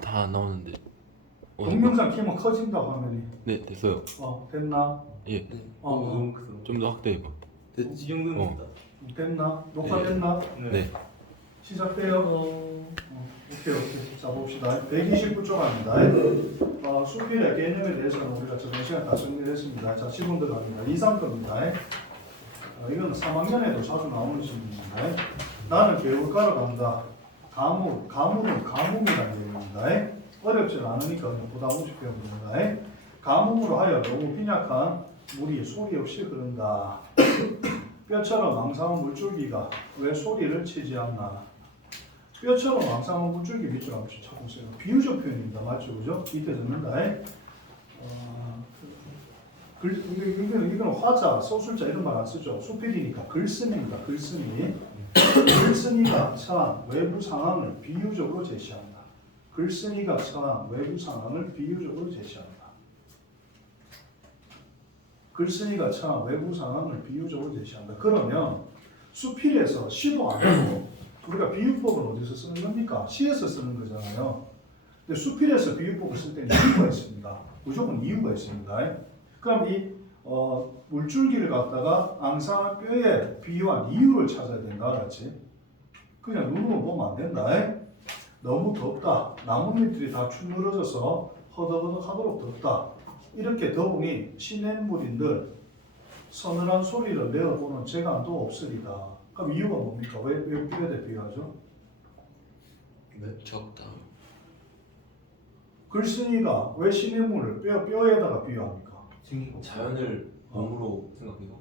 다 안 나오는데. 동영상 키면 커진다 화면이. 네, 됐어요. 됐나? 예. 어, 좀 더 확대해봐. 이 정도입니다. 됐나? 녹화됐나? 네. 시작돼요. 오케이. 자 봅시다. 129쪽 합니다. 수필의 개념에 대해서는 우리가 저번 시간 다 정리를 했습니다. 자 지금 들어갑니다. 2, 3겁니다. 이건 3학년에도 자주 나오는 질문입니다. 나는 교육가로 간다. 가뭄은 가뭄이라는 얘기입니다. 어렵지 않으니까 그냥 부담 없이 배우면 됩니다. 가뭄으로 하여 너무 빈약한 물이 소리 없이 흐른다. 뼈처럼 왕성한 물줄기가 왜 소리를 치지 않나? 뼈처럼 왕성한 물줄기 밑줄 한번 쳐보세요. 비유적 표현입니다. 맞죠? 그죠? 밑에 듣는다. 이거는 화자, 서술자 이런 말 안 쓰죠. 수필이니까 글쓴이입니다. 글쓴이. 글쓴이가 처한 외부 상황을 비유적으로 제시한다. 글쓴이가 처한 외부 상황을 비유적으로 제시한다. 글쓴이가 처한 외부 상황을 비유적으로 제시한다. 그러면 수필에서 시도 안 하고 우리가 비유법은 어디서 쓰는 겁니까? 시에서 쓰는 거잖아요. 근데 수필에서 비유법을 쓸 때는 이유가 있습니다. 무조건 이유가 있습니다. 그럼 이 물줄기를 갖다가 앙상한 뼈에 비유한 이유를 찾아야 된다. 알았지? 그냥 눈으로 보면 안 된다. 너무 덥다. 나뭇잎들이 다 축늘어져서 허덕허덕하도록 덥다. 이렇게 더우니 시냇물인들 서늘한 소리를 내어보는 재간도 없으리다. 그럼 이유가 뭡니까? 왜 뼈에 비유하죠? 네, 적다. 글쓴이가 왜 시냇물을 뼈에다가 비유합니까? 자연을 몸으로 생각해서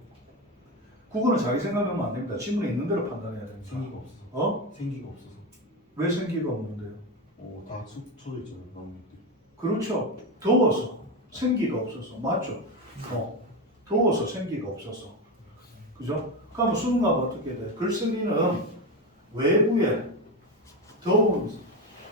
그거는 자기 생각하면 안 됩니다. 지문에 있는 대로 판단해야 됩니다. 생기가 없어서. 생기가 없어서. 왜 생기가 없는데요? 다 쳐져 있잖아요. 나뭇잎들이. 그렇죠. 더워서 생기가 없어서. 맞죠? 더워서 생기가 없어서. 그죠? 그러면 수능가면 어떻게 돼? 글쓴이는 외부에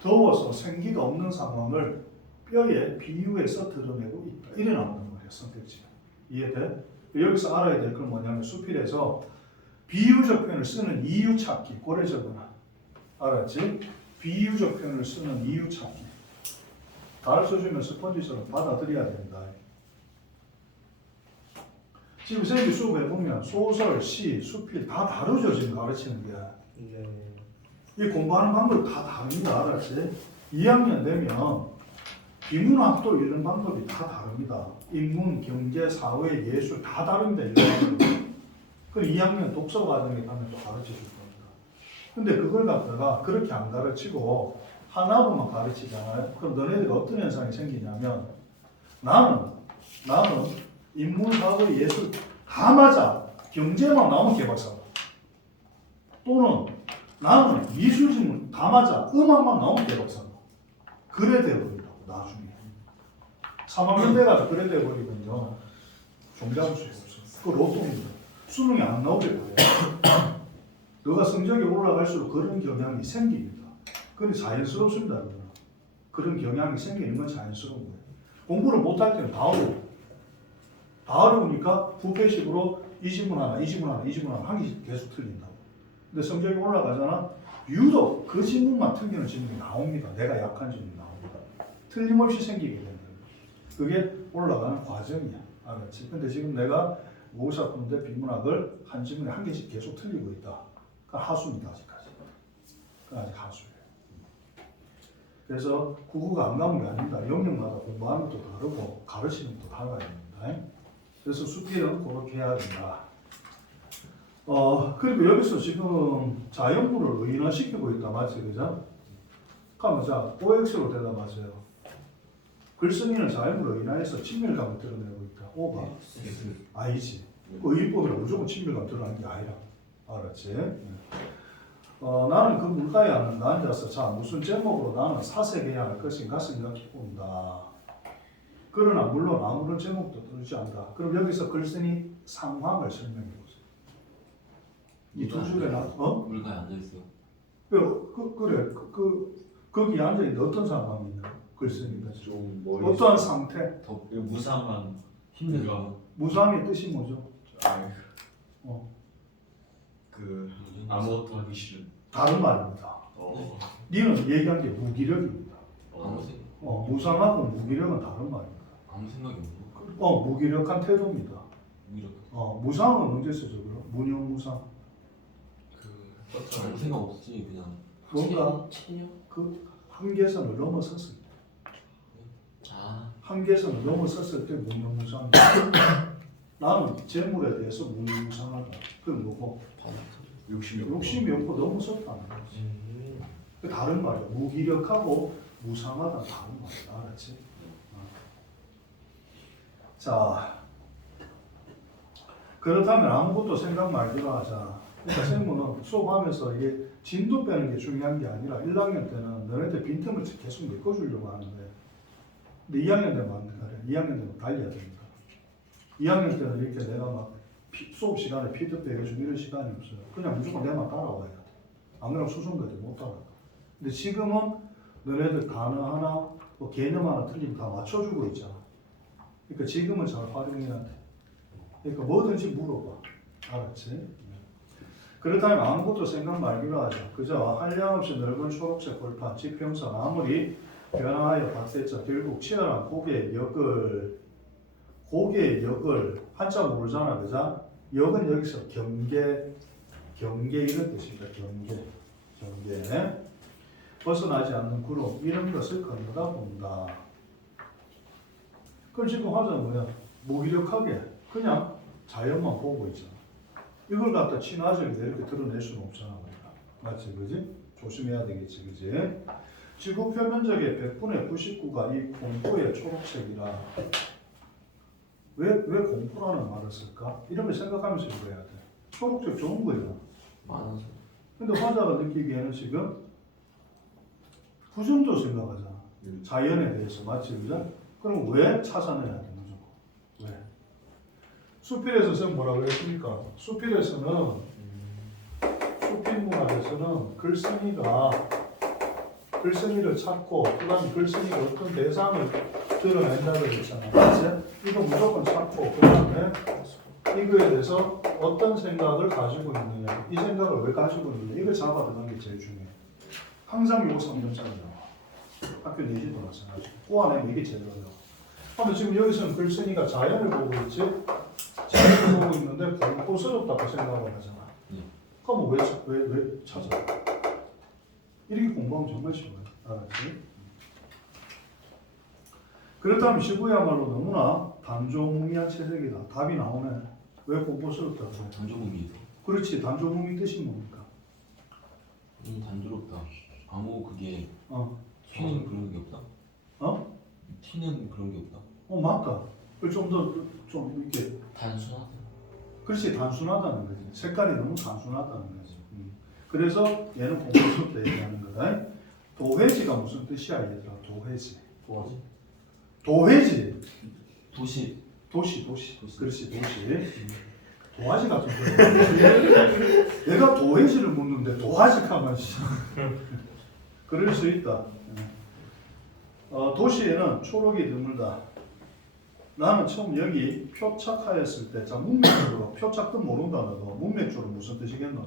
더워서 생기가 없는 상황을 뼈에 비유해서 드러내고 있다. 이래 나오는 거예요. 선택지가. 이해돼? 여기서 알아야 될 건 뭐냐면 수필에서 비유적 표현을 쓰는 이유 찾기. 고래 적어놔. 알았지? 비유적 표현을 쓰는 이유 찾기. 가르쳐주면 스펀지처럼 받아들여야 된다. 지금 생기 수업에 보면 소설, 시, 수필 다 다르죠. 지금 가르치는 게. 이 공부하는 방법이 다 다릅니다. 알았지? 2학년 되면 비문학도 이런 방법이 다 다릅니다. 인문, 경제, 사회, 예술 다 다릅니다. 그럼 2학년 독서 과정에 가면 또 가르쳐 줄 겁니다. 근데 그걸 갖다가 그렇게 안 가르치고 하나로만 가르치잖아요. 그럼 너네들이 어떤 현상이 생기냐면 나는 인문, 사회, 예술 다 맞아. 경제만 나오면 개박사다. 또는 나는 미술 질문 다 맞아. 음악만 나오면 개박사다. 그래 돼버린다고 나중에. 3학년 돼가지고 그래 돼버리면요. 종잡을 수가 없어. 그 로또입니다. 수능이 안 나오게 돼요. 너가 성적이 올라갈수록 그런 경향이 생깁니다. 그게 자연스럽습니다. 그런 경향이 생기는 건 자연스러운 거예요. 공부를 못할 때는 다 어려워. 다 어려우니까 부패식으로 이 지문 하나 한 개씩 계속 틀린다고. 근데 성적이 올라가잖아. 유독 그 지문만 틀리는 지문이 나옵니다. 내가 약한 지문이 나옵니다. 틀림없이 생기게 된다. 그게 올라가는 과정이야. 알았지? 근데 지금 내가 모의사 푸는데 비문학을 한 지문에 한 개씩 계속 틀리고 있다. 그 하수입니다. 아직까지. 그 아직 하수예요. 그래서 국어가 안 가는 게 아닙니다. 영역마다 공부하는 것도 다르고 가르치는 것도 달라야 됩니다. 그래서 수필은 그렇게 해야 된다. 그리고 여기서 지금 자연물을 의인화시키고 있다. 맞지? 그죠? 그러면 자, OX로 대답하세요. 글쓴이는 자연물을 의인화해서 친밀감을 드러내고 있다. O가? 아니지. 의인법이라 무조건 친밀감 드러나는 게 아니라. 알았지? 나는 그 물가에 앉아서 자, 무슨 제목으로 나는 사색해야 할 것인가 생각해 본다. 그러나 물론 아무런 제목도 들지 않다. 그럼 여기서 글쓴이 상황을 설명해 보세요. 이 두 줄에 물가에 앉아 있어요. 그래. 거기 앉아 있는 어떤 상황이냐? 글쓴이가 좀 멀리. 어떠한 상태? 무상한 힘들어. 무상의 뜻이 뭐죠? 아무것도 하기 싫은. 다른 말입니다. 니는 얘기한 게 무기력입니다. 아무 생각 무상하고 무기력은 다른 말입니다. 아무 생각이 없고 무기력한 태도입니다. 무기력 무상은 언제 쓰죠? 그럼 무념무상. 아무 생각 없이 그냥 뭔가 체력? 그 한계선을 넘어섰을 때, 아 한계선을 넘어섰을 때 무념무상. 나는 재물에 대해서 무념무상하다. 그건 뭐고? 욕심이 없고 넘어섰다는 거지. 그 다른 말이야. 무기력하고 무상하다 다른 말이야. 알았지? 자, 그렇다면 아무것도 생각 말기로 하자. 그러니까 쌤은 수업하면서 이게 진도 빼는 게 중요한 게 아니라 1학년 때는 너네들 빈틈을 계속 메꿔주려고 하는데, 근데 2학년 되면 안 그래. 2학년 되면 달려야 됩니다. 2학년 때는 이렇게 내가 막 수업 시간에 피드백 해주고 이런 시간이 없어요. 그냥 무조건 내만 따라와야 돼. 안 그러면 수준거든 못 따라가. 근데 지금은 너네들 단어 하나, 뭐 개념 하나 틀리면 다 맞춰주고 있잖아. 그러니까 지금은 잘 활용해야 돼. 그러니까 뭐든지 물어봐. 알았지? 그렇다면 아무것도 생각 말기로 하죠. 그저 한량없이 넓은 초록색 벌판, 지평선 아무리 변화하여 봤댔자 결국 치열한 고개의 역을 한자 모르잖아, 그죠? 역은 여기서 경계 이런 뜻입니다. 경계. 벗어나지 않는 구름 이런 것을 건너다 본다. 그럼 지금 화자는 뭐야? 무기력하게 그냥 자연만 보고 있잖아. 이걸 갖다 친화적으로 이렇게 드러낼 수는 없잖아. 맞지, 그지? 조심해야 되겠지, 그지? 지구 표면적의 100분의 99가 이 공포의 초록색이라. 왜 공포라는 말을 쓸까? 이런 걸 생각하면서 읽어야 돼. 초록색 좋은 거야. 많아서 근데 화자가 느끼기에는 지금 부정도 생각하잖아. 자연에 대해서. 맞지, 그죠? 그럼 왜 찾아내야 돼, 무조건? 왜? 수필에서 쌤 뭐라고 했습니까? 수필에서는 수필문학에서는 글쓴이를 찾고 그다음에 글쓴이가 어떤 대상을 드러낸다고 했잖아. 맞지? 이거 무조건 찾고 그다음에 이거에 대해서 어떤 생각을 가지고 있느냐, 이 생각을 왜 가지고 있느냐, 이걸 잡아두는 게 제일 중요해. 항상 요거 3점짜리 나와. 학교 내지도 마찬가지. 꼬아내면 이게 제일 어려워. 근데 지금 여기서는 글쓴이가 자연을 보고 있지, 자연을 보고 있는데 공포스럽다고 생각을 하잖아. 그럼 왜 찾아? 이렇게 공부하면 정말 쉬워요. 알았지? 그렇다면 시구야말로 너무나 단조무미한 체색이다. 답이 나오네. 왜 공포스럽다고 해? 단조무미에서 그렇지. 단조무미 뜻이 뭡니까? 단조롭다. 아무 그게 어. 튀는 그런 게 없다. 튀는 그런 게 없다. 맞다. 좀 이렇게. 단순하다. 그렇지. 단순하다는 거지. 색깔이 너무 단순하다는 거지. 그래서 얘는 공포스럽다 얘기하는 거다. 도회지가 무슨 뜻이야, 얘들아? 도회지. 뭐지? 도회지. 도시. 도시. 그렇지, 도시. 도화지 같은 거. 내가 도회지를 묻는데 도화지 하면 그럴 수 있다. 도시에는 초록이 드물다. 나는 처음 여기 표착하였을 때, 자 문맥적으로 표착도 모른다 너도. 문맥적으로 무슨 뜻이겠노?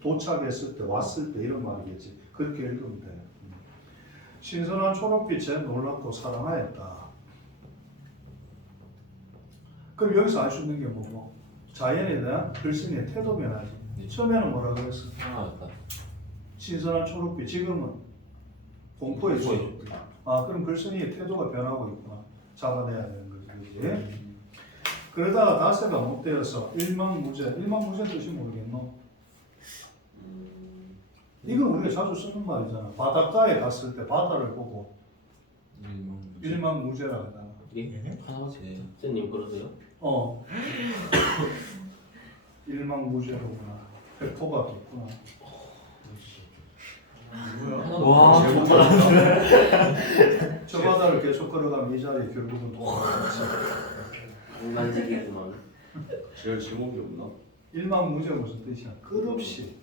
도착했을 때, 왔을 때 이런 말이겠지. 그렇게 읽으면 돼. 신선한 초록빛에 놀랍고 사랑하였다. 그럼 여기서 알 수 있는 게 뭐고? 자연에 대한 글쓴이의 태도 변화지. 네. 처음에는 뭐라고 했어? 하나였다. 신선한 초록빛. 지금은 공포의 초록. 그럼 글쓴이의 태도가 변하고 있구나. 잡아내야 되는 거지. 그치? 그러다가 다세가 못 되어서 일망무제. 일망무제 뜻이 모르겠노? 이건 우리가 자주 쓰는 말이잖아. 바닷가에 갔을 때 바다를 보고 일망무제라고 하잖아. 예? 하나지. 선생님 그러세요? 일망무제로구나. 백토가 깊구나. 와. 저 바다를 계속 걸어가면 이 자리에 결국은 돌아가겠지. 낭만적이구만. 제일 제목이 없나? 일망무제 무슨 뜻이야? 끝없이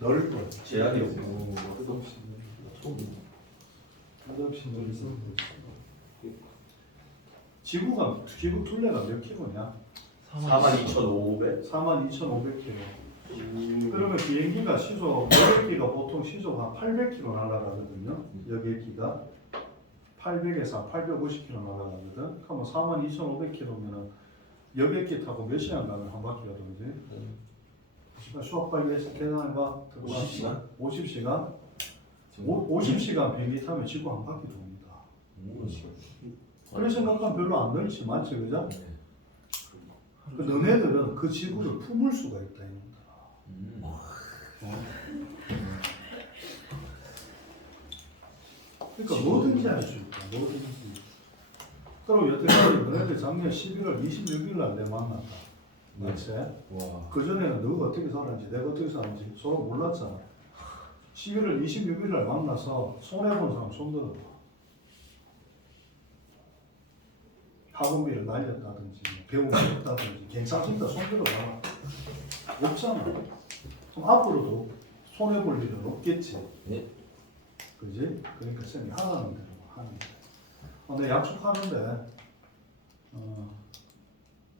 넓고 제약이 없고. 끝없이 넓은 지구 둘레가 몇 킬로냐? 42,500? 42,500킬로. 그러면 비행기가 시속 여객기가 보통 시속 한 800km 날아가거든요. 여객기가 800에서 850km 날아가거든. 그러면 42,500km면은 여객기 타고 몇 시간 가면 한 바퀴가 돌지? 수학 발견해서 계산해봐. 50시간? 50시간? 50시간 비행기 타면 지구 한 바퀴 돕니다. 그래 생각하면 별로 안 넓지 많지, 그죠? 그 너네들은 그 지구를 품을 수가 있다 이놈들아. 그러니까 뭐든지 할 수 있다. 뭐든지. 그럼 여태까지 너네들 작년 11월 26일 날 내 만났다. 맞지? 와. 그전에는 너가 어떻게 살았는지 내가 어떻게 살았는지 서로 몰랐잖아. 11월 26일 날 만나서 손해본 사람 손들어봐. 학원비를 날렸다든지 배움이 없다든지 괜찮습니다. 손들어봐. 없잖아. 그럼 앞으로도 손해볼 일은 없겠지. 네. 그지? 그러니까 쌤이 하라는 대로 하는 거야. 내가 약속하는데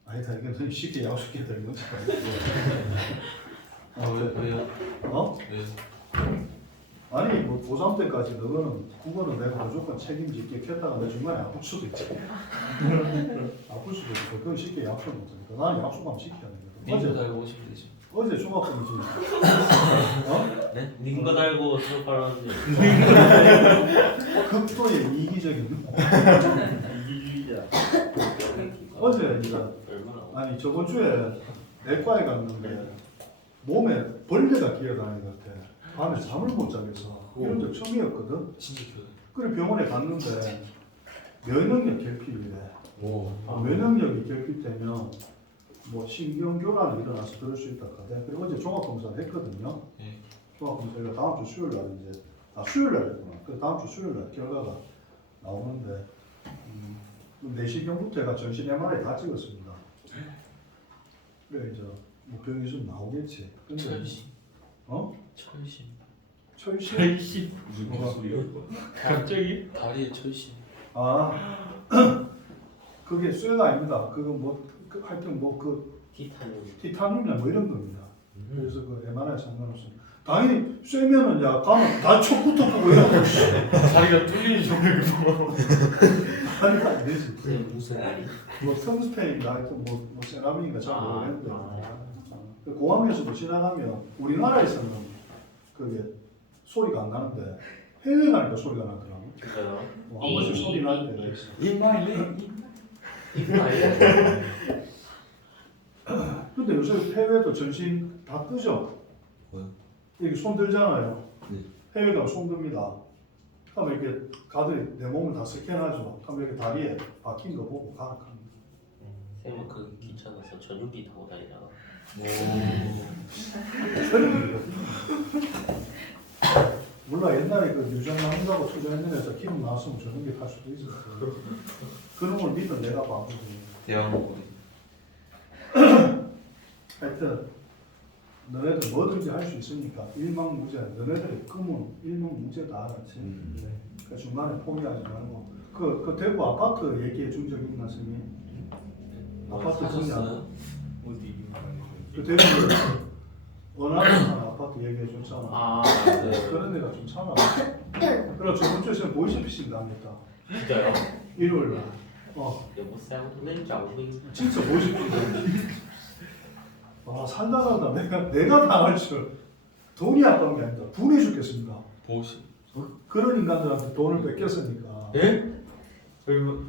아니다 이게 너무 쉽게 약속해도 이건 왜요? 어? 왜요? 아니 뭐 고3 때까지 너는 국어는 내가 무조건 책임질게 했다가 내 중간에 아플 수도 있지. 아플 수도 있고 그건 쉽게 약속 못하니까 나는 약속하면 지켜야 되거든. 민주 달고 오시면 되죠. 어제 중학생이지. 어? 네? 링거 달고 수업 하라는데 극도의 이기적인. 이기주의자. 어제 네가 얼마나 아니 저번 주에 내과에 갔는데 몸에 벌레가 기어다니는 것 같아. 밤에 잠을 못 자겠어. 이런 적 처음이었거든. 진짜 교대. 그래 병원에 갔는데 면역력 결핍이래. 오. 면역력이 결핍되면 뭐 신경교란이 일어나서 그럴 수 있다 하대. 그리고 어제 종합검사를 했거든요. 네. 종합검사가 다음 주 수요일 날 이제 수요일 날 했구나. 그 다음 주 수요일 날 결과가 나오는데 내시경부터 해가 전신 MRI 다 찍었습니다. 그래 이제 뭐 병이 좀 나오겠지. 근데 철심. 어? 철심. 철심? 철심 무슨 소리야? 갑자기? 다리에 철심. 아 그게 쇠가 아닙니다. 그거 뭐 하여튼 뭐 그 티타늄 티타늄이나 뭐 이런 겁니다. 그래서 그 MRI 상관없습니다. 당연히 쇠면은 야 가면 다 촉부터 보고 이러고 다리가 뚫리는 정도로. 하니까 안 되지. 무슨 뭐 텅스테인인가 하여튼 뭐 세라믹인가 잘 모르겠는데 아. 그 공항에서도 지나가면 우리나라에서는 그게 소리가 안 나는데 해외 가니까 소리가 나더라고. 진짜요? 뭐 한 번씩 소리 나는 데가 있어. 이거 아니야? 근데 요새 해외도 전신 다 뜨죠? 뭐요? 이렇게 손 들잖아요. 네. 해외 가면 손 듭니다. 그러면 이렇게 가들이 내 몸을 다 스캔하죠. 그러면 이렇게 다리에 박힌 거 보고 가락합니다. 쌤은 그 귀찮아서 전용기 타고 다니다가 몰라 옛날에 그 유전 나온다고 투자했는 데서 기름 나왔으면 저런 게탈 수도 있었어. 그런 걸 믿어 내가 바보지. 대왕 머리. 하여튼 너네들 뭐든지 할 수 있으니까 일망무제. 너네들의 꿈은 일망무제다 알았지? 그 중간에 포기하지 말고 그 대구 아파트 얘기해 준 적 있나 스님? 아파트 분야. 사셨어요? 어디? 그 대구 원하는 아파트 얘기해 줬잖아. 아 네. 그런 데가 좀 참아. 그래 저번 주에 제가 보이스피싱 당했다. 진짜요? 일요일 날. 여보 쌤은 짜오빙 진짜 보이스피싱. 아 살다가 내가 당할 줄 돈이 아까운 게 아니다. 분해 죽겠습니다. 보시. 그런 인간들한테 돈을 뺏겼으니까. 예?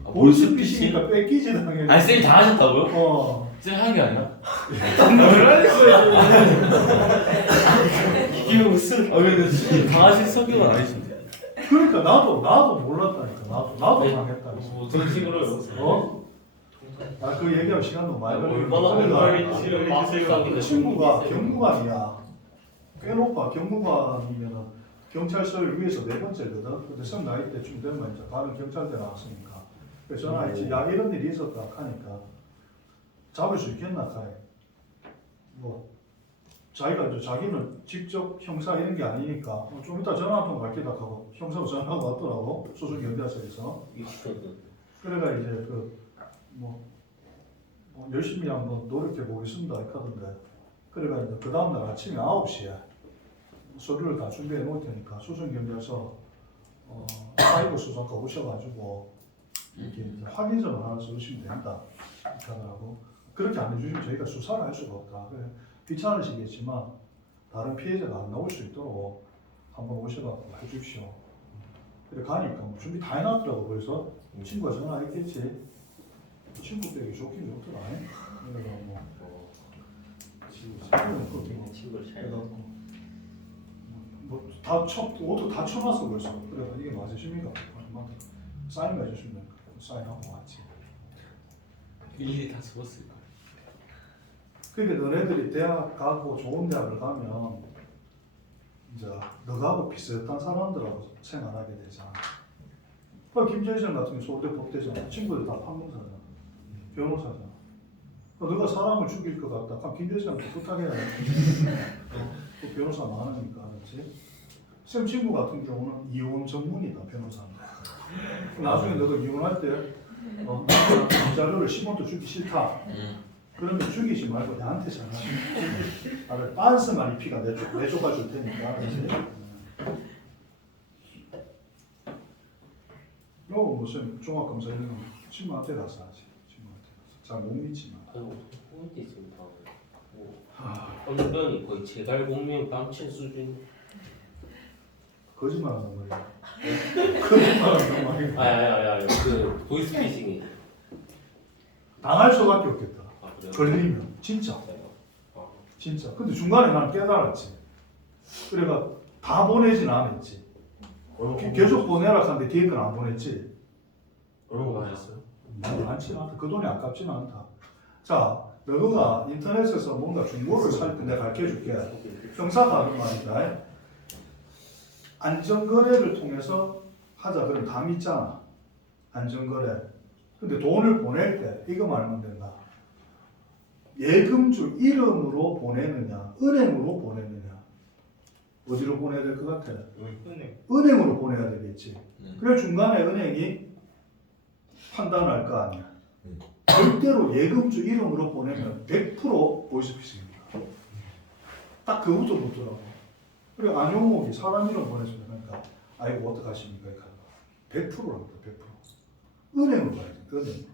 보이스피싱이니까 뺏기지 당연히. 아니 쌤이 다 하셨다고요? 어. 쌤 하는 게 아니라? 이게 무슨 왜 다 하신 성격은 아니신데? 그러니까 나도 몰랐다니까. 나도 네. 당했다니까. 어떤 식으로요? 어? 아 그 얘기하면 시간도 많이 걸리고. 얼마나 그러니까 얼마나 그 친구가 경무관이야. 꽤 높아. 경무관이면은 경찰서를 위해서 4번째거든. 근데 선 나이 때쯤 되면 이제 다른 경찰대 나왔으니까. 그래서 전화했지. 야 이런 일이 있었다 하니까 잡을 수 있겠나 카이. 뭐 자기는 직접 형사 이런 게 아니니까 좀 이따 전화 한 통 갈게다 하고 형사로 전화가 왔더라고. 수술경비서에서. 그래가 이제 뭐 열심히 한번 노력해 보겠습니다. 이렇게 하던데 그래가 이제 그 다음날 아침에 9시에 서류를 다 준비해 놓을 테니까 수성경찰서 사이버 수사과 오셔가지고 이렇게 이제 확인서만 하나 써주시면 된다 이렇게 하더라고. 그렇게 안 해주시면 저희가 수사를 할 수가 없다. 그래, 귀찮으시겠지만 다른 피해자가 안 나올 수 있도록 한번 오셔갖고 해주십시오. 그래 가니까 뭐 준비 다 해놨더라고. 그래서 친구가 전화했겠지. 친구 댁이 좋긴 좋더라. 그래서 친구를 잘 옷도 다 쳐놨어 벌써. 그래서 이게 맞으십니까? 사인을 해주시면 됩니다. 사인하고 왔지. 일일이 다 죽었을 거야. 그러니까 너네들이 대학 가고 좋은 대학을 가면 이제 너하고 비슷한 사람들하고 생활하게 되잖아. 김재정 같은 경우 서울대 법대잖아. 친구들 다 판문사잖아. 변호사잖아. 너가 사람을 죽일 것 같다. 그럼 김재정한테 부탁해야 돼. 그 변호사 많으니까, 그렇지? 쌤 친구 같은 경우는 이혼 전문이다, 변호사는. 나중에 너가 이혼할 때 자료를 10원도 주기 싫다. 그러면 죽이지 말고 나한테 전화. 나를 빤스만 피가 내줘가 줄 테니까. 그렇지? 너 무슨 종합검사 이런 거 친구한테 가서 하지. 친구한테 가서. 잘 못 믿지만. 아이고 포인트 있습니다. 언변이 거의 제갈공명 방친 수준. 거짓말하는 말이야. 거짓말하는 말이야. 아야야야 그 보이스피싱이. 당할 수밖에 없겠다. 아 그래요? 걸리면 진짜. 아, 진짜. 근데 중간에 난 깨달았지. 그래가 다 보내진 않았지. 계속 보내라 하는데 뒤에 건 안 보냈지. 얼마 받으셨어요? 많지 않다. 그 돈이 아깝지는 않다. 자, 너가 인터넷에서 뭔가 중고를 살 때 내가 가르쳐 줄게. 형사가 하는 말이다. 안전거래를 통해서 하자. 그럼 다 믿잖아. 안전거래. 근데 돈을 보낼 때 이거 말하면 된다. 예금주 이름으로 보내느냐, 은행으로 보내느냐. 어디로 보내야 될 것 같아? 은행으로 보내야 되겠지. 그래 중간에 은행이 판단할 거 아니야. 절대로 예금주 이름으로 보내면 100% 보이스피싱입니다. 딱 그것도 묻더라고. 그래 안용목이 사람 이름 보내주면 그러니까 아이고 어떡하십니까? 100%랍니다. 100%. 은행으로 가야 돼. 은행.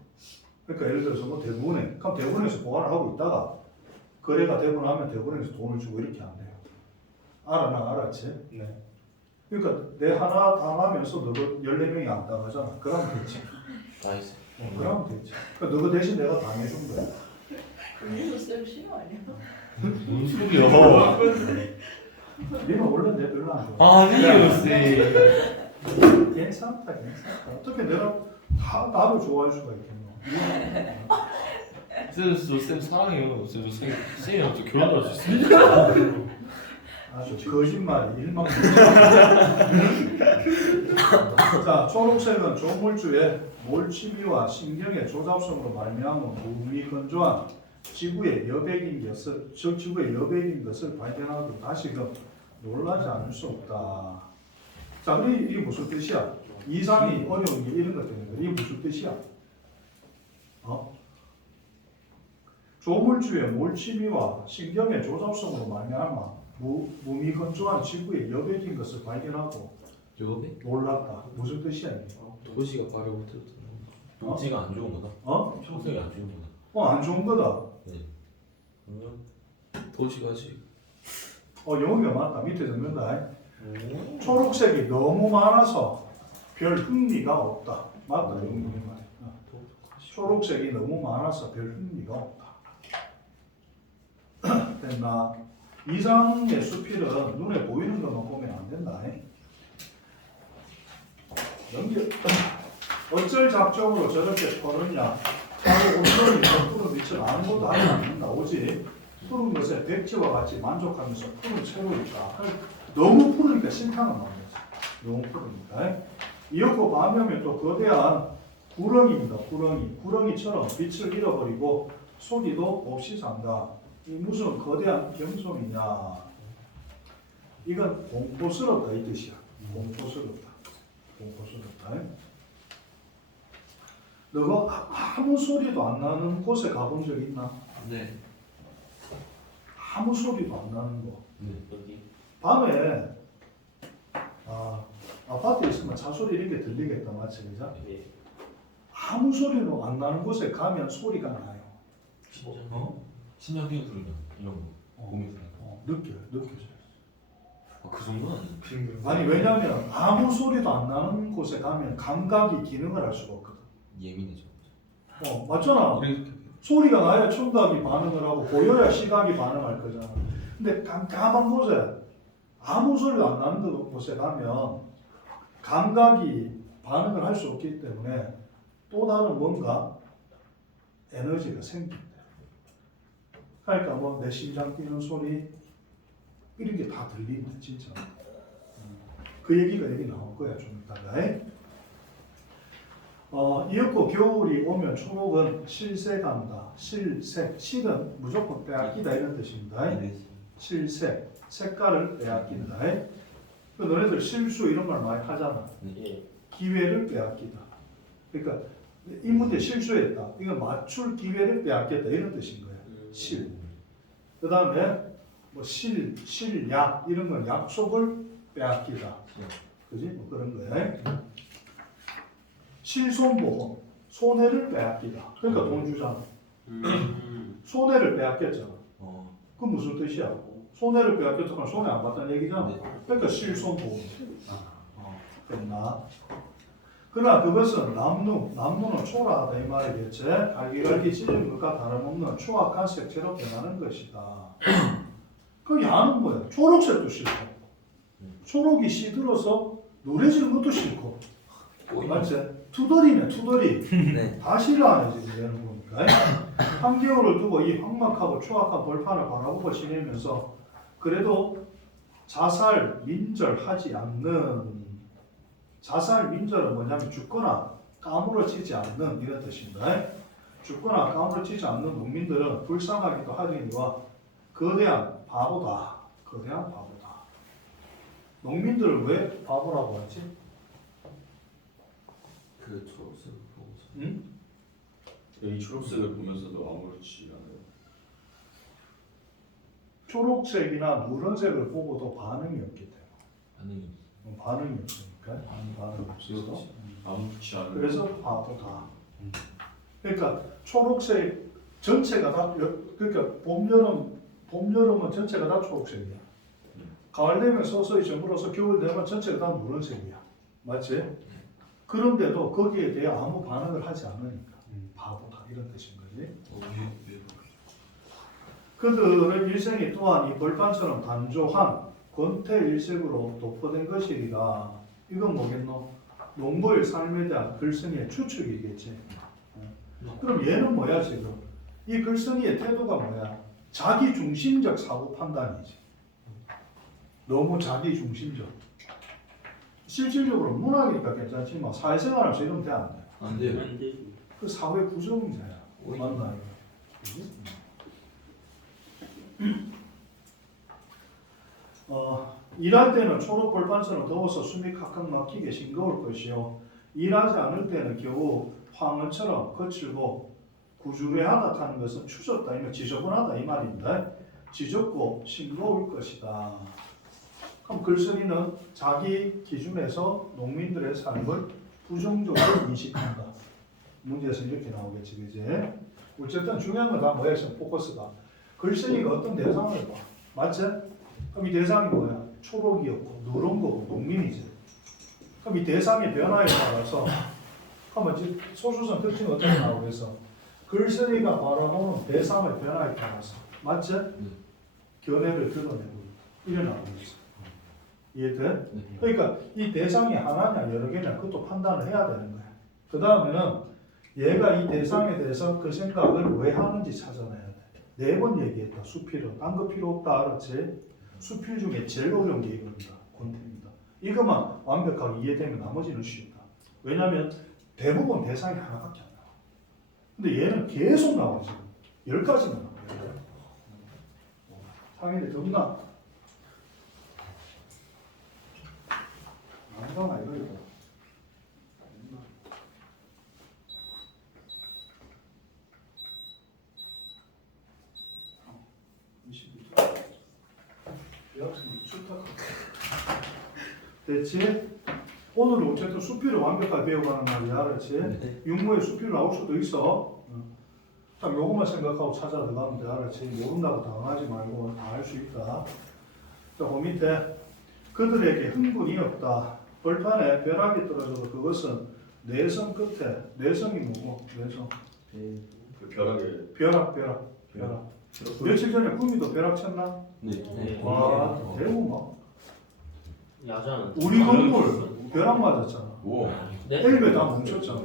그러니까 예를 들어서 뭐 대부은행. 그럼 대부은행에서 보관을 하고 있다가 거래가 되고 나면 대부은행에서 돈을 주고 이렇게 안 돼요. 나 알았지? 네. 그러니까 내 하나 당하면서 너가 14명이 안 당하잖아. 그러면 됐지. 나이스. 그러면 됐지. 그러니까 너가 대신 내가 당해준 거야. 그래서 쌤 싫어 아니야? 뭔 소리야? 니는 원래 내 별로 안 좋아. 아니에요, 쌤. 괜찮다. 어떻게 내가 나를 좋아할 수가 있겠노? 쌤 사랑해요. 쌤이랑 또 결혼할 수 있어요. 아주 거짓말이 일망. 자, 초록색은 조물주의 몰취미와 신경의 조잡성으로 말미암은 무미건조한 지구의 여백인 것을 발견하고 다시금 놀라지 않을 수 없다. 자, 그럼 이게 무슨 뜻이야? 이상이 어려운 게 이런 것 때문에 이게 무슨 뜻이야? 조물주의 몰취미와 신경의 조잡성으로 말미암아 무미건조한 지구의 여백인 것을 발견하고 여배? 놀랐다. 무슨 뜻이야 이게? 도시가 발효 못했잖아. 동지가 안 좋은 거다. 평소에 안 좋은 거다. 안 좋은 거다. 도시가지. 여기가 맞다. 밑에 적는다. 초록색이 너무 많아서 별 흥미가 없다. 맞다. 여기 말이야. 초록색이 너무 많아서 별 흥미가 없다. 됐나? 이상의 수필은 눈에 보이는 것만 보면 안 된다. 연결. 어쩔 작정으로 저렇게 털었냐? 바로 온전히 100% 빛을 아무것도 하지 않는다. 오직 푸른 것에 백지와 같이 만족하면서 푸른 채로 있다. 너무 푸르니까 싫다는 말이었어. 너무 푸르니까. 이었고 반면에 또 거대한 구렁이입니다. 구렁이처럼 빛을 잃어버리고 소리도 없이 산다. 이 무슨 거대한 경성이냐? 이건 공포스럽다 이 뜻이야. 공포스럽다. 너가 아무 소리도 안 나는 곳에 가본 적 있나? 네. 아무 소리도 안 나는 거. 여기 밤에 아파트에 있으면 차 소리 이렇게 들리겠다, 맞지, 그죠? 예. 아무 소리도 안 나는 곳에 가면 소리가 나요. 진짜. 심장 뛰는 소리나 이런 거. 몸이 소리. 느껴져요. 그 정도는 아니고. 아니 왜냐하면 아무 소리도 안 나는 곳에 가면 감각이 기능을 할 수가 없거든. 예민해져. 맞잖아. 이렇게. 소리가 나야 청각이 반응을 하고 보여야 시각이 반응할 거잖아. 근데 깜깜한 곳에 아무 소리도 안 나는 곳에 가면 감각이 반응을 할 수 없기 때문에 또 다른 뭔가 에너지가 생긴다. 그러니까 뭐 내 심장 뛰는 소리 이런 게 다 들린다 진짜. 그 얘기가 여기 나올 거야 좀 이따가. 이윽고 겨울이 오면 초록은 실색한다. 실색, 실은 무조건 빼앗기다 이런 뜻입니다. 실색, 색깔을 빼앗긴다. 그 너네들 실수 이런 말 많이 하잖아. 예. 기회를 빼앗기다. 그러니까 이 문제 실수했다. 이거 맞출 기회를 빼앗겼다 이런 뜻인 거야. 실. 그 다음에 뭐 실약 이런 건 약속을 빼앗기다. 그지? 뭐 그런 거야. 실손보험, 손해를 빼앗기다. 그러니까 돈 주잖아. 손해를 빼앗겼잖아. 그 무슨 뜻이야? 손해를 빼앗겼잖아. 손해 안 봤다는 얘기잖아. 그러니까 실손보험. 됐나? 그러나 그것은 남루는 초라하다 이 말이겠지. 갈기갈기 찢은 것과 다름없는 추악한 색채로 변하는 것이다. 그 야는 뭐야? 초록색도 싫고, 초록이 시들어서 노래지는 것도 싫고, 맞지? 투덜이네 투덜이. 네. 다 싫어하네 지금 얘는 보니까. 한겨울을 두고 이 황막하고 추악한 벌판을 바라보고 지내면서 그래도 자살 민절하지 않는, 자살 민절은 뭐냐면 죽거나 까무러치지 않는 이런 뜻입니다. 죽거나 까무러치지 않는 농민들은 불쌍하기도 하리니와 거대한 바보다. 거대한 바보다. 농민들을 왜 바보라고 하지? 그 초록색 보고서. 응? 이 초록색을 보면서도 아무렇지 않아요. 초록색이나 누런색을 보고도 반응이 없기 때문에. 반응이. 반응이 없으니까. 반응이 없어서. 아무렇지 않은. 그래서 바보다. 그러니까 초록색 전체가 다, 그러니까 봄 여름은 전체가 다 초록색이야. 가을 되면 서서히 저물어서 겨울 되면 전체가 다 누런색이야. 맞지? 그런데도 거기에 대해 아무 반응을 하지 않으니까 바보다 이런 뜻인 거지. 그들의 일생이 또한 이 벌판처럼 단조한 권태일색으로 도포된 것이리라. 이건 뭐겠노? 농부의 삶에 대한 글쓴이의 추측이겠지. 그럼 얘는 뭐야 지금? 이 글쓴이의 태도가 뭐야? 자기중심적 사고 판단이지. 너무 자기중심적. 실질적으로 문학이니까 괜찮지만 사회생활하면서 이러면 돼 안 돼? 안 돼요. 안 되지. 그 사회 부정자야. 맞나 이거? 일할 때는 초록 벌판처럼 더워서 숨이 칵칵 막히게 싱거울 것이요. 일하지 않을 때는 겨우 황혼처럼 거칠고 구주레하다 하는 것은 추졌다, 이면 지저분하다 이 말입니다. 지저고 싱거울 것이다. 그럼 글쓴이는 자기 기준에서 농민들의 삶을 부정적으로 인식한다. 문제에서 이렇게 나오겠지, 그지? 어쨌든 중요한 건 다 뭐야, 지금 포커스가. 글쓴이가 어떤 대상을 봐. 맞지? 그럼 이 대상이 뭐야? 초록이었고, 누런 거고, 농민이지. 그럼 이 대상의 변화에 따라서, 그러면 소수성 특징은 어떻게 나오겠어? 글쓴이가 바라보는 대상의 변화에 따라서, 맞지? 견해를 드러내고 있다. 이래 나오겠어. 이해돼? 그러니까 이 대상이 하나냐 여러 개냐 그것도 판단을 해야 되는 거야. 그 다음에는 얘가 이 대상에 대해서 그 생각을 왜 하는지 찾아내야 돼. 4번 얘기했다. 수필은. 딴 거 필요 없다. 알았지? 수필 중에 제일 어려운 게 이겁니다. 권태입니다. 이것만 완벽하게 이해되면 나머지는 쉽다. 왜냐하면 대부분 대상이 하나밖에 안 나와. 근데 얘는 계속 나와 지금. 10가지나 나와. 상인이 더구나. 안가나 이거. 22조. 됐지? 오늘은 어쨌든 수필을 완벽하게 배워가는 날이야, 알았지? 네. 육모에 수필 나올 수도 있어. 딱 요것만 생각하고 찾아 들어가면 돼, 알았지? 모른다고 당황하지 말고 다 할 수 있다. 자, 그 밑에 그들에게 흥분이 없다. 벌판에 벼락이 떨어져도 그것은 내성 끝에, 내성이 뭐고? 내성. 그 벼락에 벼락. 며칠 전에 구미도 벼락 쳤나? 네. 네. 와, 대구 막. 야자는 우리 건물 벼락 맞았잖아. 우와. 네? 엘베 다 뭉쳤잖아.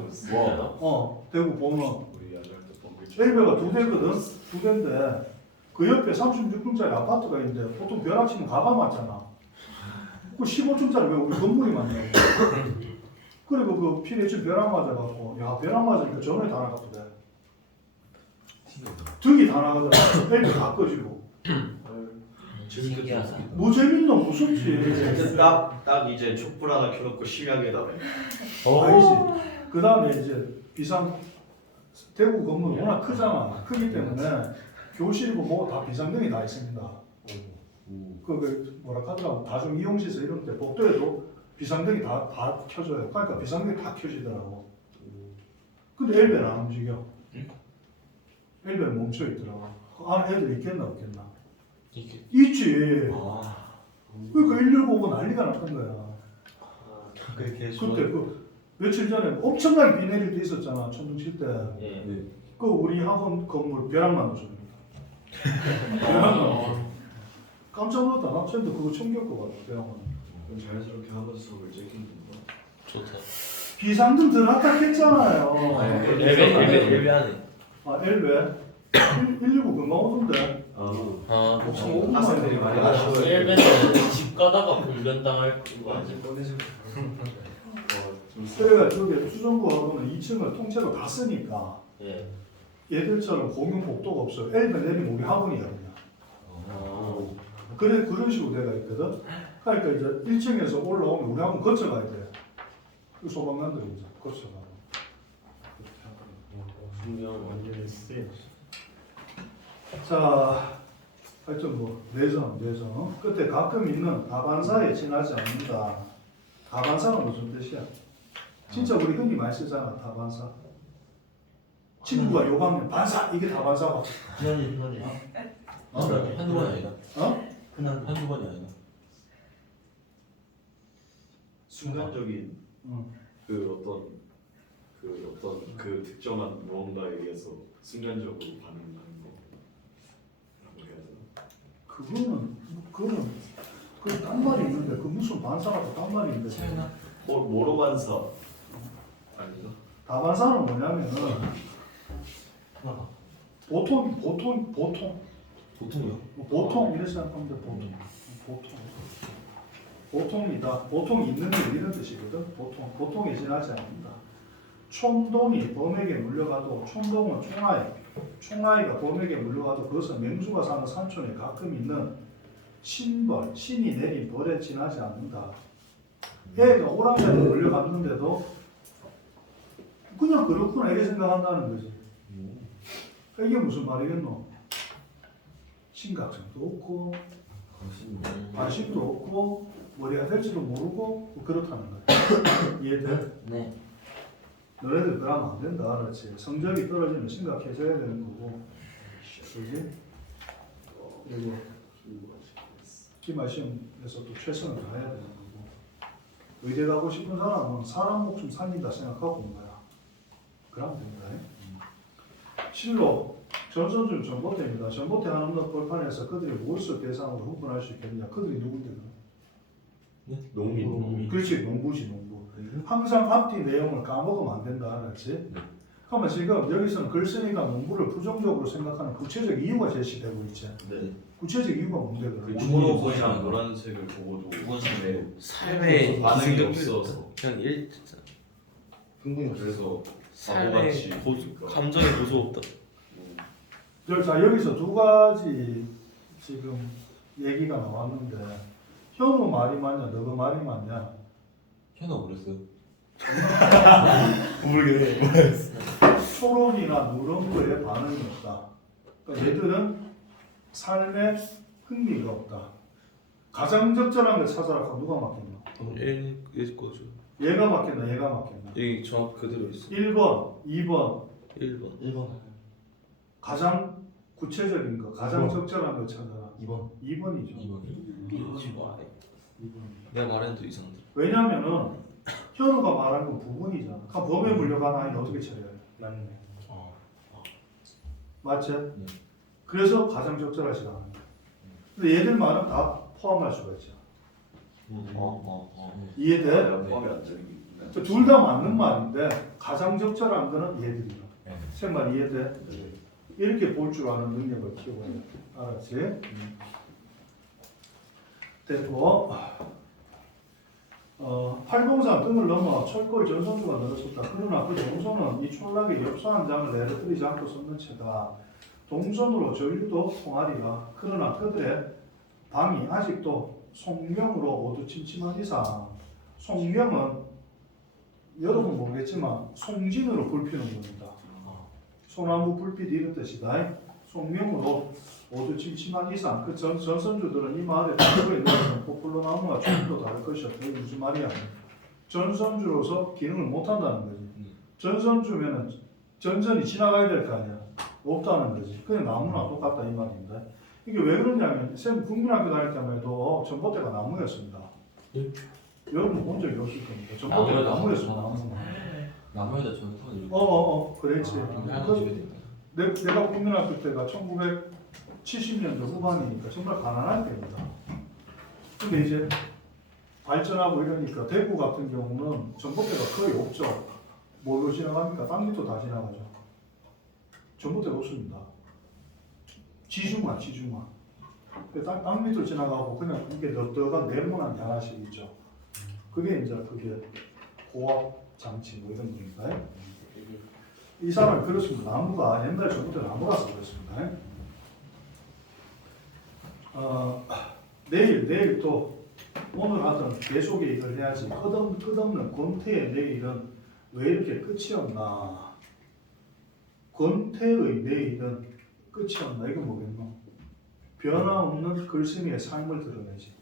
와. 대구 보면 우리 야자할 때 번개 엘베가 2대거든? 2대인데 그 옆에 36층짜리 아파트가 있는데 보통 벼락 치면 가가 맞잖아. 그 15층짜리 왜 우리 건물이 맞냐고. 그리고 그 피레치 벼락 맞아갖고 야 벼락 맞으니까 전원이 다 나갔거든. 등이 다 나가더라. 엘베 다 꺼지고. 신기하다. 뭐 재밌노 무섭지. 이제 딱 이제 촛불 하나 켜놓고 시각에다가 아니지. 그 다음에 이제 비상 대구 건물 워낙 크잖아. 크기 때문에 교실이고 뭐 다 비상등이 다 있습니다. 그 뭐라 하더라고 다중 이용시설 이런 데 복도에도 비상등이 다 켜져요. 그러니까 비상등이 다 켜지더라고. 근데 엘베는 안 움직여. 엘베는 멈춰 있더라고. 그 안에 애들 있겠나 없겠나? 이게 있지. 아. 그러니까 119 오고 난리가 났던 거야. 그렇게 그때 그 며칠 전에 엄청나게 비 내릴 때 있었잖아. 천둥 칠 때. 예. 네. 그 우리 학원 건물 벼락만 줍니다. 벼락만. 깜짝 놀랐다. 나 쟤도 그거 처음 겪어봤다. 벼락만. 그럼 자연스럽게 하면서 수업을 찍힌 건가? 좋다. 비상등 들어갔다 했잖아요. 엘베 안에. 아 엘베? 119 금방 오던데. 아 혹시 학생들이 많이 아, 아쉬워요. 엘베는 집 가다가 분변당할 거 아니야? 그래가 저기 수정구하고는 2층을 통째로 다 쓰니까 예. 얘들처럼 공용 복도가 없어. 엘베 내리면 우리 학원이야 그냥. 아, 그래 그런 식으로 내가 있거든. 그러니까 이제 1층에서 올라오면 우리 학원 거쳐가야 돼. 그 소방관들 이제 거쳐가. 분변 완전히 쎄. 자, 하여튼 뭐 내성. 끝에 가끔 있는 다반사에 지나지 않는다. 다반사는 무슨 뜻이야? 진짜 우리 흔히 많이 쓰잖아. 다반사. 친구가 욕하면 반사 이게 다반사가. 흔하지. 한두 번이 아니다. 어? 한두 번이 아니다. 순간적인 응. 그 어떤 그 특정한 무언가에 의해서 순간적으로 반응하는 거라고 해야 되나? 그거는 딴 말이 있는데 그 무슨 반사가 또 딴 말이 있는데. 뭐로 반사? 아닌가? 다반사는 뭐냐면은 하나가. 보통 보통이요? 이렇게 생각하면 돼. 보통이다. 보통이 있는 게 이런 뜻이거든. 보통에 지나지 않는다. 총동이 범에게 물려가도 총동은 총아이가 범에게 물려가도 그것은 맹수가 사는 산촌에 가끔 있는 신벌, 신이 내린 벌에 지나지 않는다. 애가 오랑캐한테 물려갔는데도 그냥 그렇구나 이렇게 생각한다는 거지. 이게 무슨 말이겠노? 심각성도 없고 관심도 없고 머리가 될지도 모르고 뭐 그렇다는 거야. 이해돼? 네. 너네들 그러면 안 된다, 알았지? 성적이 떨어지면 심각해져야 되는 거고, 그지? 그리고 기말 시험에서 또 최선을 다해야 되는 거고, 의대 가고 싶은 사람은 사람 목숨 살린다 생각하고 온 거야. 그러면 됩니다. 실로 전선준 전보태입니다. 전보태 하는 벌판에서 그들이 무엇을 대상으로 흥분할 수 있겠느냐? 그들이 누군데? 농민. 그렇지, 농부지, 농부. 항상 앞뒤 내용을 까먹으면 안 된다, 알았지? 그러면 지금 여기서는 글 쓰니까 농부를 부정적으로 생각하는 구체적 이유가 제시되고 있지. 네. 구체적 이유가 뭔데 그 그럼? 초록이랑 노란색을 보고도 네, 삶의 반응이 기승전결 없어서 그냥 일 그래서 삶의 바보같이 감정이 고수 없다. 자, 여기서 두 가지 지금 얘기가 나왔는데 현우 말이 맞냐, 너가 말이 맞냐? 현아 모르겠어요. 모르겠네. 초론이나 누런 거에 반응이 없다. 그러니까 얘들은 삶에 흥미가 없다. 가장 적절한 걸 찾아라. 누가 맡겼나? 그럼 1일 거죠. 얘가 맞겠나 얘가 맞겠나? 여기 정확 그대로 있어. 1번, 2번 1번. 1번. 가장 구체적인 거, 가장 2번. 적절한 거 찾아라. 2번. 2번이죠. 2번. 내가 말했던 이상들. 왜냐면은 현우가 말한 건 부분이잖아. 그럼 범에 물려간 아이는 어떻게 처리해요? 맞네. 어. 맞지? 네. 그래서 가장 적절하지가 않아요. 근데 얘들 말은 다 포함할 수가 있죠. 이해돼? 포함이 안 되는 게 있네. 둘 다 맞는 말인데 가장 적절한 거는 얘들이야. 네. 셋말 이해돼? 이렇게 볼 줄 아는 능력을 키워야 돼. 알았지? 됐고 팔공산 등을 넘어 철거의 전선주가 늘었었다. 그러나 그 동선은 이 촌락의 엽서한 장을 내려뜨리지 않고 섰는 채다. 동선으로 전류도 통하리라. 그러나 그들의 방이 아직도 송명으로 오두침침한 이상 송명은 여러분 모르겠지만 송진으로 불피는 겁니다. 소나무 불빛 이런 뜻이다. 송명으로 오두침침한 이상 그 전선주들은 이 마을에 달고 있는 것은 포플로 나무가 조금 더 다를 것이야. 그게 무슨 말이야? 전선주로서 기능을 못한다는 거지. 전선주면은 전선이 지나가야 될 거 아니야. 없다는 거지. 그냥 나무나 똑같다 이 말입니다. 이게 왜 그러냐면 쌤 국민학교 다닐 때만 해도 전봇대가 나무였습니다. 여러분 본 적이 없을 겁니다. 전봇대가 나무였습니다. 나무. 나무에다 전선을 이렇게. 그랬지. 내가 국민학교 때가 1970년도 후반이니까 정말 가난할 때입니다. 근데 이제 발전하고 이러니까 대구 같은 경우는 전봇대가 거의 없죠. 뭘로 지나갑니까? 땅 밑으로 다 지나가죠. 전봇대가 없습니다. 지중화. 땅 밑으로 지나가고 그냥 이게 너떠한 네모난 게 하나씩 있죠. 그게 이제 고압 장치 뭐 이런 겁니다. 이 사람이 그렇습니다. 나무가 옛날 전부터 나무라서 그렇습니다. 내일 또 오늘 하던 계속 얘기를 해야지. 끝없는 권태의 내일은 왜 이렇게 끝이 없나? 권태의 내일은 끝이 없나? 이거 뭐겠노? 변화없는 글쓴이의 삶을 드러내지.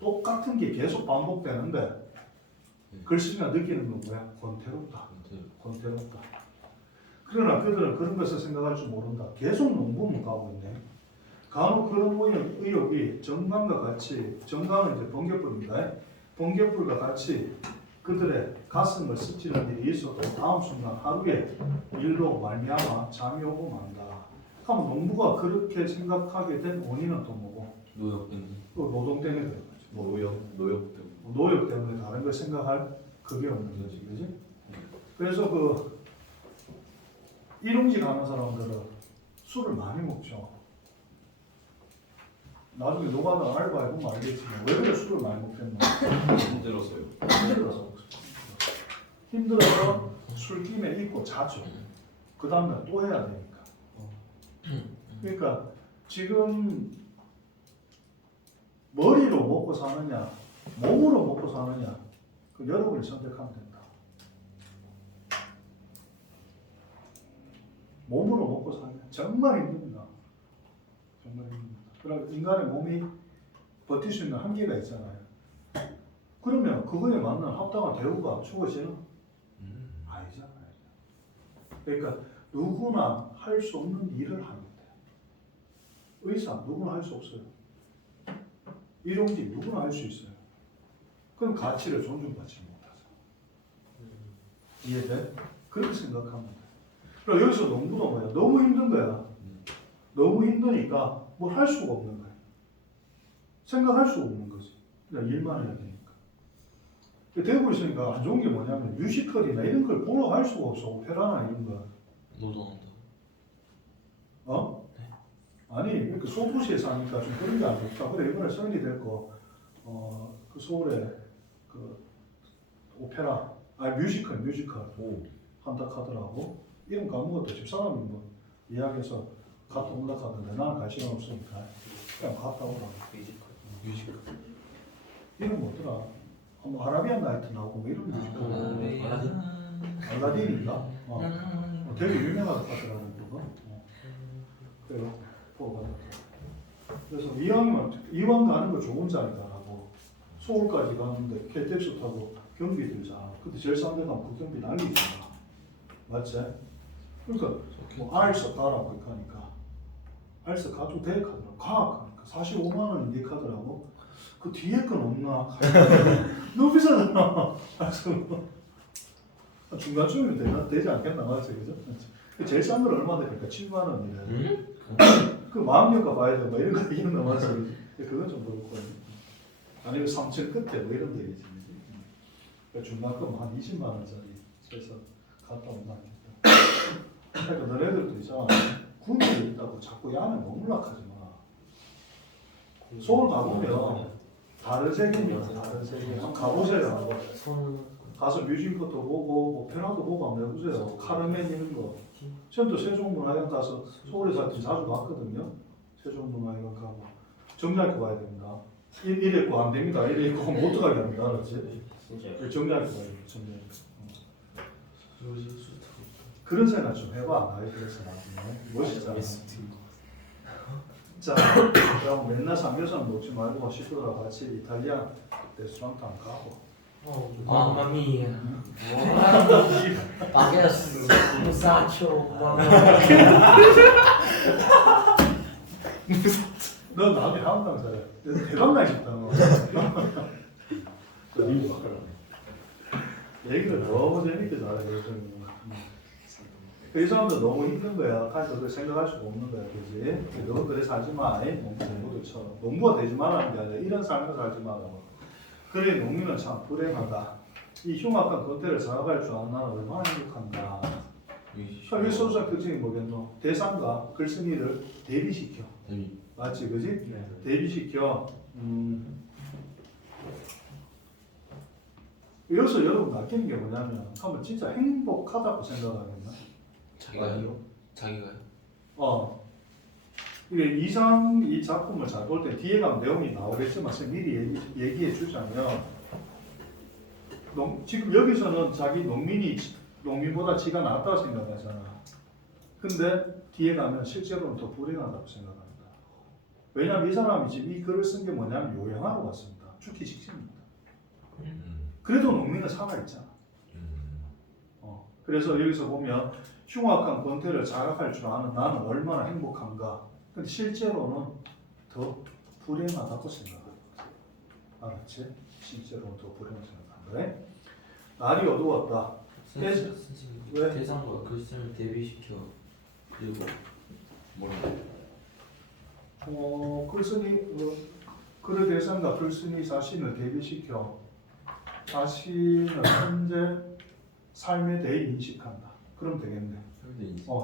똑같은 게 계속 반복되는데 글쓴이가 느끼는 건 뭐야? 권태롭다. 권태롭다. 그러나 그들은 그런 것을 생각할 줄 모른다. 계속 농부문 가고 있네. 간혹 그런 의혹이 정강과 같이, 정강은 이제 번개불입니다. 번개불과 같이 그들의 가슴을 스치는 일이 있어도 다음 순간 하루에 일로 말미암아 잠이 오고 만다. 그럼 농부가 그렇게 생각하게 된 원인은 또 뭐고? 노역 때문에. 또 노동 때문에 그런 거죠. 노역 때문에. 노역 때문에 다른 걸 생각할 그게 없는 거지, 그지? 그래서 일용직 하는 사람들은 술을 많이 먹죠. 나중에 노가다 알바해보면 알겠지만 왜 그래 술을 많이 먹겠나? 힘들었어요. 힘들어서 술김에 있고 자죠. 그 다음날 또 해야 되니까. 그러니까 지금 머리로 먹고 사느냐 몸으로 먹고 사느냐 그 여러분이 선택하면 된다. 몸으로 먹고 사느냐 정말 힘듭니다. 정말 힘듭니다. 그럼 인간의 몸이 버틸 수 있는 한계가 있잖아요. 그러면 그거에 맞는 합당한 대우가 주어지나? 아니잖아요. 그러니까 누구나 할 수 없는 일을 하는 거예요. 의사 누구나 할 수 없어요. 일용직 누구나 할 수 있어요. 그럼 가치를 존중받지 못하죠. 이해돼? 그렇게 생각하면 돼. 그럼 여기서 농부도 뭐야? 너무 힘든 거야. 너무 힘드니까 뭘 할 수가 없는 거야. 생각할 수 없는 거지. 그냥 일만 해야 되니까. 대구에 있으니까 안 좋은 게 뭐냐면 뮤지컬이나 이런 걸 보러 갈 수가 없어. 오페라나 이런 거. 노동한다. 아니 이렇게 소도시에 사니까 좀 그런 게 안 좋다. 그래 이번에 설립됐고 그 서울에 그 오페라 뮤지컬 한다 하더라고. 이름 까먹었다. 집사람이 뭐 이야기해서 갔다 온다 하던데 나는 갈 시간 없으니까 그냥 갔다 오라고. 뮤지컬 이름 뭐더라? 뭐 아라비안 나이트 나오고 뭐 이런 뮤지컬. 알라딘인가? 되게 유명하더라고 그거. 그래요. 보고 가자. 그래서 이왕 가는 거 좋은 자리다라고 서울까지 가는데 KTX 타고 경기 들잖아. 근데 제일 싼 데 가면 그 경비 날리잖아. 맞지? 그러니까 뭐 알서 가라고 그렇게 하니까 알서 가도 돼 하더라고. 가 하니까 45만 원인데 하더라고. 그 뒤에 건 없나? 너무 비싸잖아. 그래서 중간쯤이면 되지 않겠나 맞지 그죠? 제일 싼 건 얼마 됩니까? 7만 원이래. 그 마음료가 봐야 돼. 뭐 이런 거 얘기는 나와서 그건 좀 그렇고 아니면 3층 끝에 뭐 이런 데 있지. 그러니까 중간급 한 20만 원짜리 해서 갔다 온다 하겠다. 그러니까 너네들도 있잖아. 군대에 있다고 자꾸 야는 머물락하지 마. 서울 가보면 다른 세계입니다. 다른 세계. 한번 가보세요. 한번. 가서 뮤직것도 보고 뭐 페라도 보고 한번 해보세요. 카르멘 이런 거. 저도 세종문화회관 가서 서울에 살 때 자주 갔거든요. 세종문화회관 가고 정리할 거 가야 됩니다. 이래 있고 안 됩니다. 이래 있고 하면 어떡하게 합니다. 알았지? 진짜. 정리할 거 가야 돼. 정리할 거. 그런 생각 좀 해봐. 나이 들어서 나중에 멋있잖아. 자, 그럼 맨날 삼겹살 먹지 말고 식구들하고 같이 이탈리안 레스토랑도 안 가고. Mamma mia. Adesso musaccio. 너 나한테 한방 잘해. 너 대박나 싶다. 너. 얘기를 너무 재밌게 잘해. 요즘. 이 사람도 너무 힘든 거야. 다시 그걸 생각할 수가 없는 거야. 그지? 너 그래 살지 마. 농부들처럼. 농부가 되지 말라는 게 아니라 이런 삶을 살지 말라고. 그래 농민은 참 불행하다. 이 흉악한 권태를 자각할 줄 아는 나는 얼마나 행복한가. 이 소설 특징이 뭐겠노? 대상과 글쓴이를 대비시켜. 맞지, 그지? 네. 대비시켜. 여기서 여러분 느끼는 게 뭐냐면, 한번 진짜 행복하다고 생각하겠나? 자기가요? 자기가요? 이게 이 작품을 잘 볼 때 뒤에 가면 내용이 나오겠지만 미리 얘기해 주자면 지금 여기서는 자기 농민보다 지가 낫다고 생각하잖아. 근데 뒤에 가면 실제로는 더 불행하다고 생각합니다. 왜냐하면 이 사람이 지금 이 글을 쓴 게 뭐냐면 요양하러 왔습니다. 죽기 직전입니다. 그래도 농민은 살아있잖아. 그래서 여기서 보면 흉악한 권태를 자각할 줄 아는 나는 얼마나 행복한가. 근데 실제로는 더 불행하다고 생각합니다. 알았지? 실제로는 더 불행하다고 생각한다. 날이 어두웠다. 선생님 왜? 대상과 글쓴이를 대비시켜 그리고 뭐라고? 글쓴이 글의 대상과 글쓴이 자신을 대비시켜 자신을 현재 삶에 대해 인식한다. 그럼 되겠네.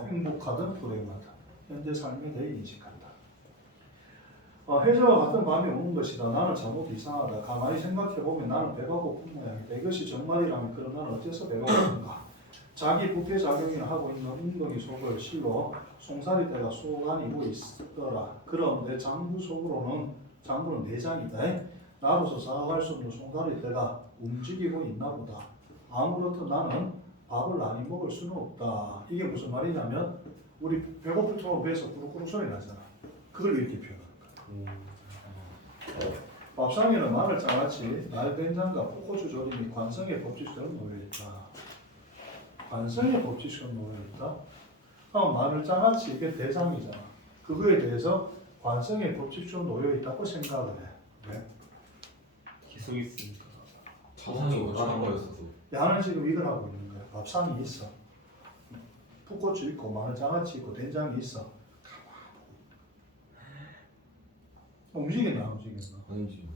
행복하든 불행하든 현재 삶에 대해 인식한다. 해저와 같은 마음이 오는 것이다. 나는 잘못 이상하다. 가만히 생각해보면 나는 배가 고픈 모양이다. 이것이 정말이라면 그럼 나는 어째서 배가 고픈가? 자기 부패작용을 하고 있는 웅덩이 속을 실로 송사리떼가 쏘아니고 있더라. 그런데 장부는 내장이다. 나로서 자각할 수 없는 송사리떼가 움직이고 있나 보다. 아무렇든 나는 밥을 많이 먹을 수는 없다. 이게 무슨 말이냐면 우리 배고플 때 배에서 꾸룩꾸룩 소리 나잖아. 그걸 이렇게 표현하는 거야. 밥상에는 마늘 장아찌, 날된장과 포고추 조림이 관성의 법칙처럼 놓여있다. 관성의 법칙처럼 놓여있다? 그럼 마늘 장아찌 이게 대상이잖아. 그거에 대해서 관성의 법칙처럼 놓여있다고 생각을 해. 왜? 계속 있으니까. 차상이 원하는 거였어서. 야는 지금 이걸 하고 있는 거야. 밥상이 있어. 풋고추 있고 마늘 장아찌 있고 된장이 있어. 움직였나 안 움직였나? 아니지.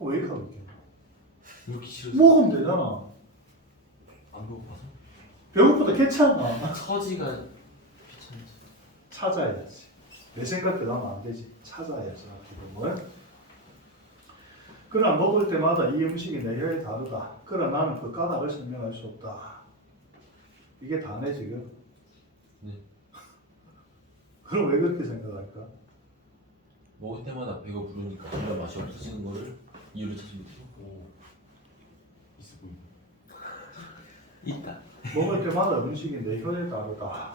왜 이렇게 하고 있겠나? 이렇게 싫어. 먹으면 되잖아. 안 배고파서? 배고프다 괜찮아. 처지가 귀찮지. 찾아야지. 내 생각대로 하면 안 되지. 찾아야지. 뭐? 그러나 먹을 때마다 이 음식이 내 혀에 다르다. 그러나 나는 그 까닭을 설명할 수 없다. 이게 다네 지금. 네. 그럼 왜 그렇게 생각할까? 먹을 때마다 배가 부르니까 진짜 맛이 없어지는 거를 이유를 찾으면 돼요. 있어 보이네. 있다. 먹을 때마다 음식이 내 혀에 다르다.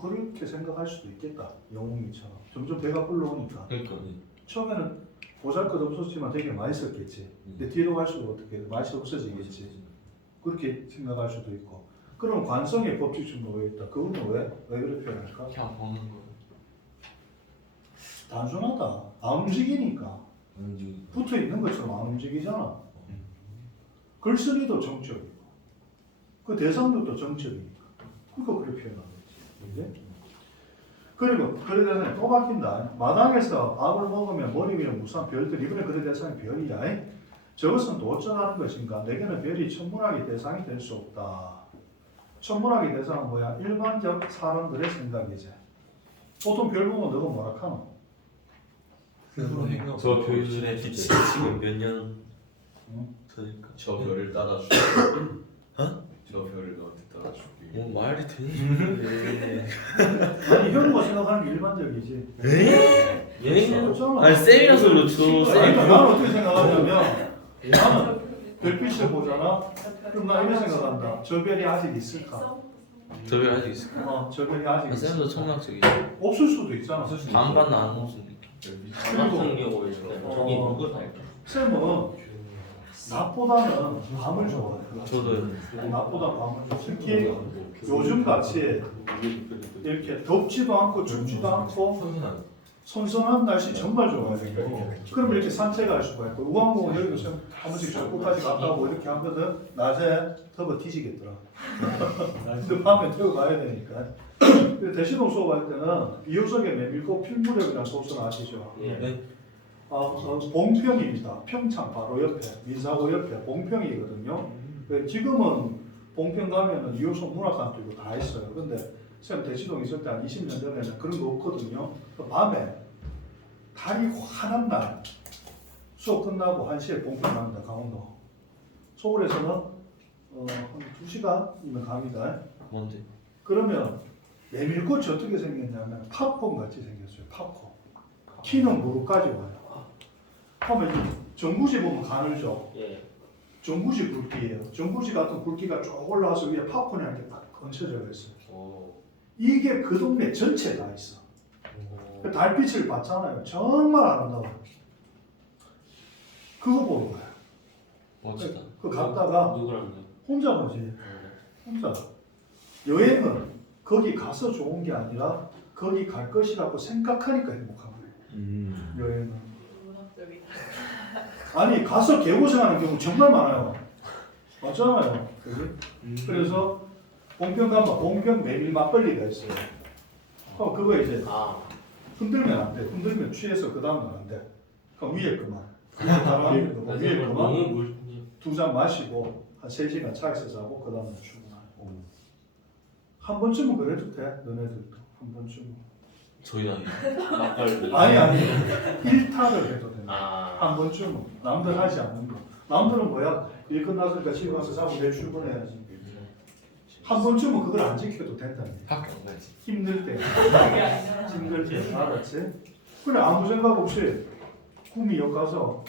그렇게 생각할 수도 있겠다. 영웅이처럼. 점점 배가 불러오니까. 그러니까 네. 처음에는 보잘것없었지만 되게 많이 썼겠지. 근데 뒤로 갈수록 어떻게 맛이 없어지겠지. 그렇게 생각할 수도 있고. 그럼 관성의 법칙 중 뭐였다? 그거는 왜 그렇게 표현할까? 그냥 보는 거. 단순하다. 안 움직이니까. 음. 붙어 있는 것처럼 안 움직이잖아. 글쓰기도 정적이고, 그 대상도 또 정적이니까. 그러니까 그렇게 표현하는 거지. 그지? 그리고 그래 대상이 또 바뀐다. 마당에서 밥을 먹으면 머리 위에 무수한 별들, 이번에 그래 대상이 별이야. 저것은 또 어쩌라는 것인가? 내게는 별이 천문학의 대상이 될 수 없다. 천문학의 대상은 뭐야? 일반적 사람들의 생각이지. 보통 별 보면 너가 뭐라 카노? 저 별들의 빛이 지금 몇 년 응? 전일까? 저 별을 따라줄게. 저 별을 너한테 따라줄게. 뭐 말이 되는 소리예요. 아니 현우가 생각하는 게 일반적이지. 예? 그렇잖아. 아니 쌤이라서 그렇죠. 아니, 쌤. 나는 어떻게 생각하냐면 나는 별빛을 보잖아. 그럼 나 이렇게 생각한다. 저 별이 아직 있을까? 저별 아직 있을까? 저 별이 아직 있을까? 쌤도 천문학적이죠. 없을 수도 있잖아. 반반 안 없습니까? 같은 경우에 저기 누굴 할까? 쌤은 낮보다는 밤을 좋아해. 저도요. 낮보다 밤을 좋아해. 특히 요즘 같이 이렇게 덥지도 않고 춥지도 않고 선선한. 선선한 날씨 정말 좋아요. 그럼 이렇게 산책할 수가 있고 우왕공원 여기서 한 번씩 저곳까지 갔다 오고 이렇게 하거든. 낮에 터버 뒤지겠더라. 근데 밤에 태워가야 되니까. 대신호 수업할 때는 이효석의 메밀꽃 필무렵이라는 소설 아시죠? 네. 봉평입니다. 평창 바로 옆에 민사고 옆에 봉평이거든요. 지금은 봉평 가면은 이효석 문학관도 있고 다 있어요. 근데 쌤 대치동 있을 때 한 20년 전에는 그런 거 없거든요. 밤에 달이 환한 날 수업 끝나고 1시에 봉평 갑니다. 강원도. 서울에서는 한 2시간이면 갑니다. 뭔데? 그러면 메밀꽃이 어떻게 생겼냐면 팝콘 같이 생겼어요. 팝콘. 키는 무릎까지 와요. 그러면 정부지 보면 가늘죠. 예. 정부지 굵기예요. 정부지 같은 굵기가 쭉 올라와서 위에 팝콘이 이렇게 딱 얹혀져 있어요. 오. 이게 그 동네 전체에 다 있어. 그 달빛을 봤잖아요. 정말 아름다워요. 그거 보러 가요. 멋지다. 그 갔다가 누구랑요? 혼자 가지. 혼자. 여행은 거기 가서 좋은 게 아니라 거기 갈 것이라고 생각하니까 행복한 거예요. 여행은. 문학적이다. 아니 가서 개고생하는 경우 정말 많아요. 맞잖아요. 그지? 그래서 봉평 가면 봉평 메밀 막걸리가 있어요. 그거 이제 아. 흔들면 안 돼. 흔들면 취해서 그 다음은 안 돼. 그럼 위에 그만. 위에 그만. 너무 물. 2잔 마시고 한 3시간 차에서 자고 그 다음에 출근하고. 한 번쯤은 그래도 돼. 너네들도 한 번쯤은. 저희 나이. 막걸리. 아니 일탈을 해도 돼. 아. 한 번쯤은. 남들 하지 않는 거. 남들은 뭐야? 일 끝났으니까 집에 가서 자고 내일 출근해야지. 한 번쯤은 그걸 안 지켜도 된다는 얘기. 학교 안 가야지. 힘들 때. 그게 아니잖아. 힘들 때. 알았지? 그래 아무 생각 없이 구미역 가서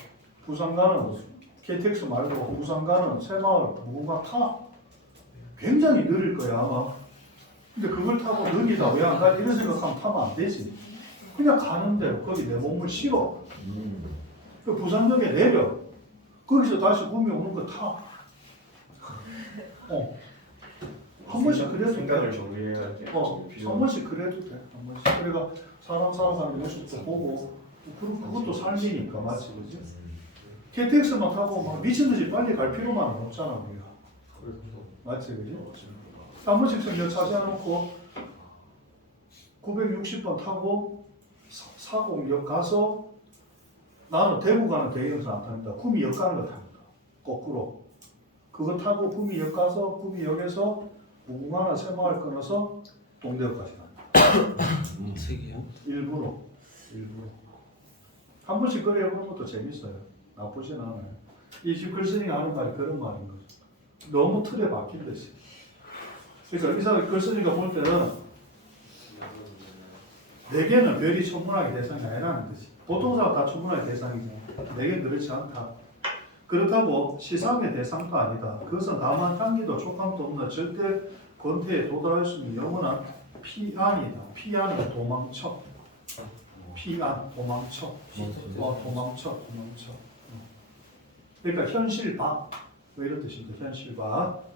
부산 가는 KTX 말고 부산 가는 새마을 무궁화 타. 굉장히 느릴 거야 아마. 근데 그걸 타고 느리다 왜 안 가지? 이런 생각하면 타면 안 되지. 그냥 가는 대로 거기 내 몸을 실어. 그 부산역에 내려. 거기서 다시 구미 오는 거 타. 한 번씩 그래도 생각을 돼. 정리해야지. 한 번씩 그래도 돼. 한 번씩. 그러니까 사람 살아가는 모습도 보고 그것도 삶이니까 맞지 그지? KTX만 타고 막 미친듯이 빨리 갈 필요만 없잖아 우리가. 맞지 그지? 한 번씩 생겨 차지해놓고 960번 타고 사공역 가서 나는 대구 가는 대형선 안 탑니다. 구미역 가는 거 탑니다. 거꾸로. 그거 타고 구미역 가서 구미역에서 무궁화나 새마을 끊어서 동대역까지 갑니다. 세 개요? 일부러. 한 번씩 그래 해보는 것도 재밌어요. 나쁘진 않아요. 이 지금 글쓴이가 하는 말이 그런 말인 거죠. 너무 틀에 박힌 듯이. 그러니까 이 사람 글쓴이가 볼 때는 내게는 별이 천문학의 대상이 아니라는 거지. 보통 사람 다 천문학의 대상이죠. 내게 그렇지 않다. 그렇다고 시상의 대상도 아니다. 그것은 다만 향기도 촉감도 없는 절대 권태에 도달할 수 있는 영원한 피안이다. 피안은 도망쳐. 피안 도망쳐. 도망쳐. 도망쳐. 그러니까 현실박 뭐 이런 뜻입니다. 현실박.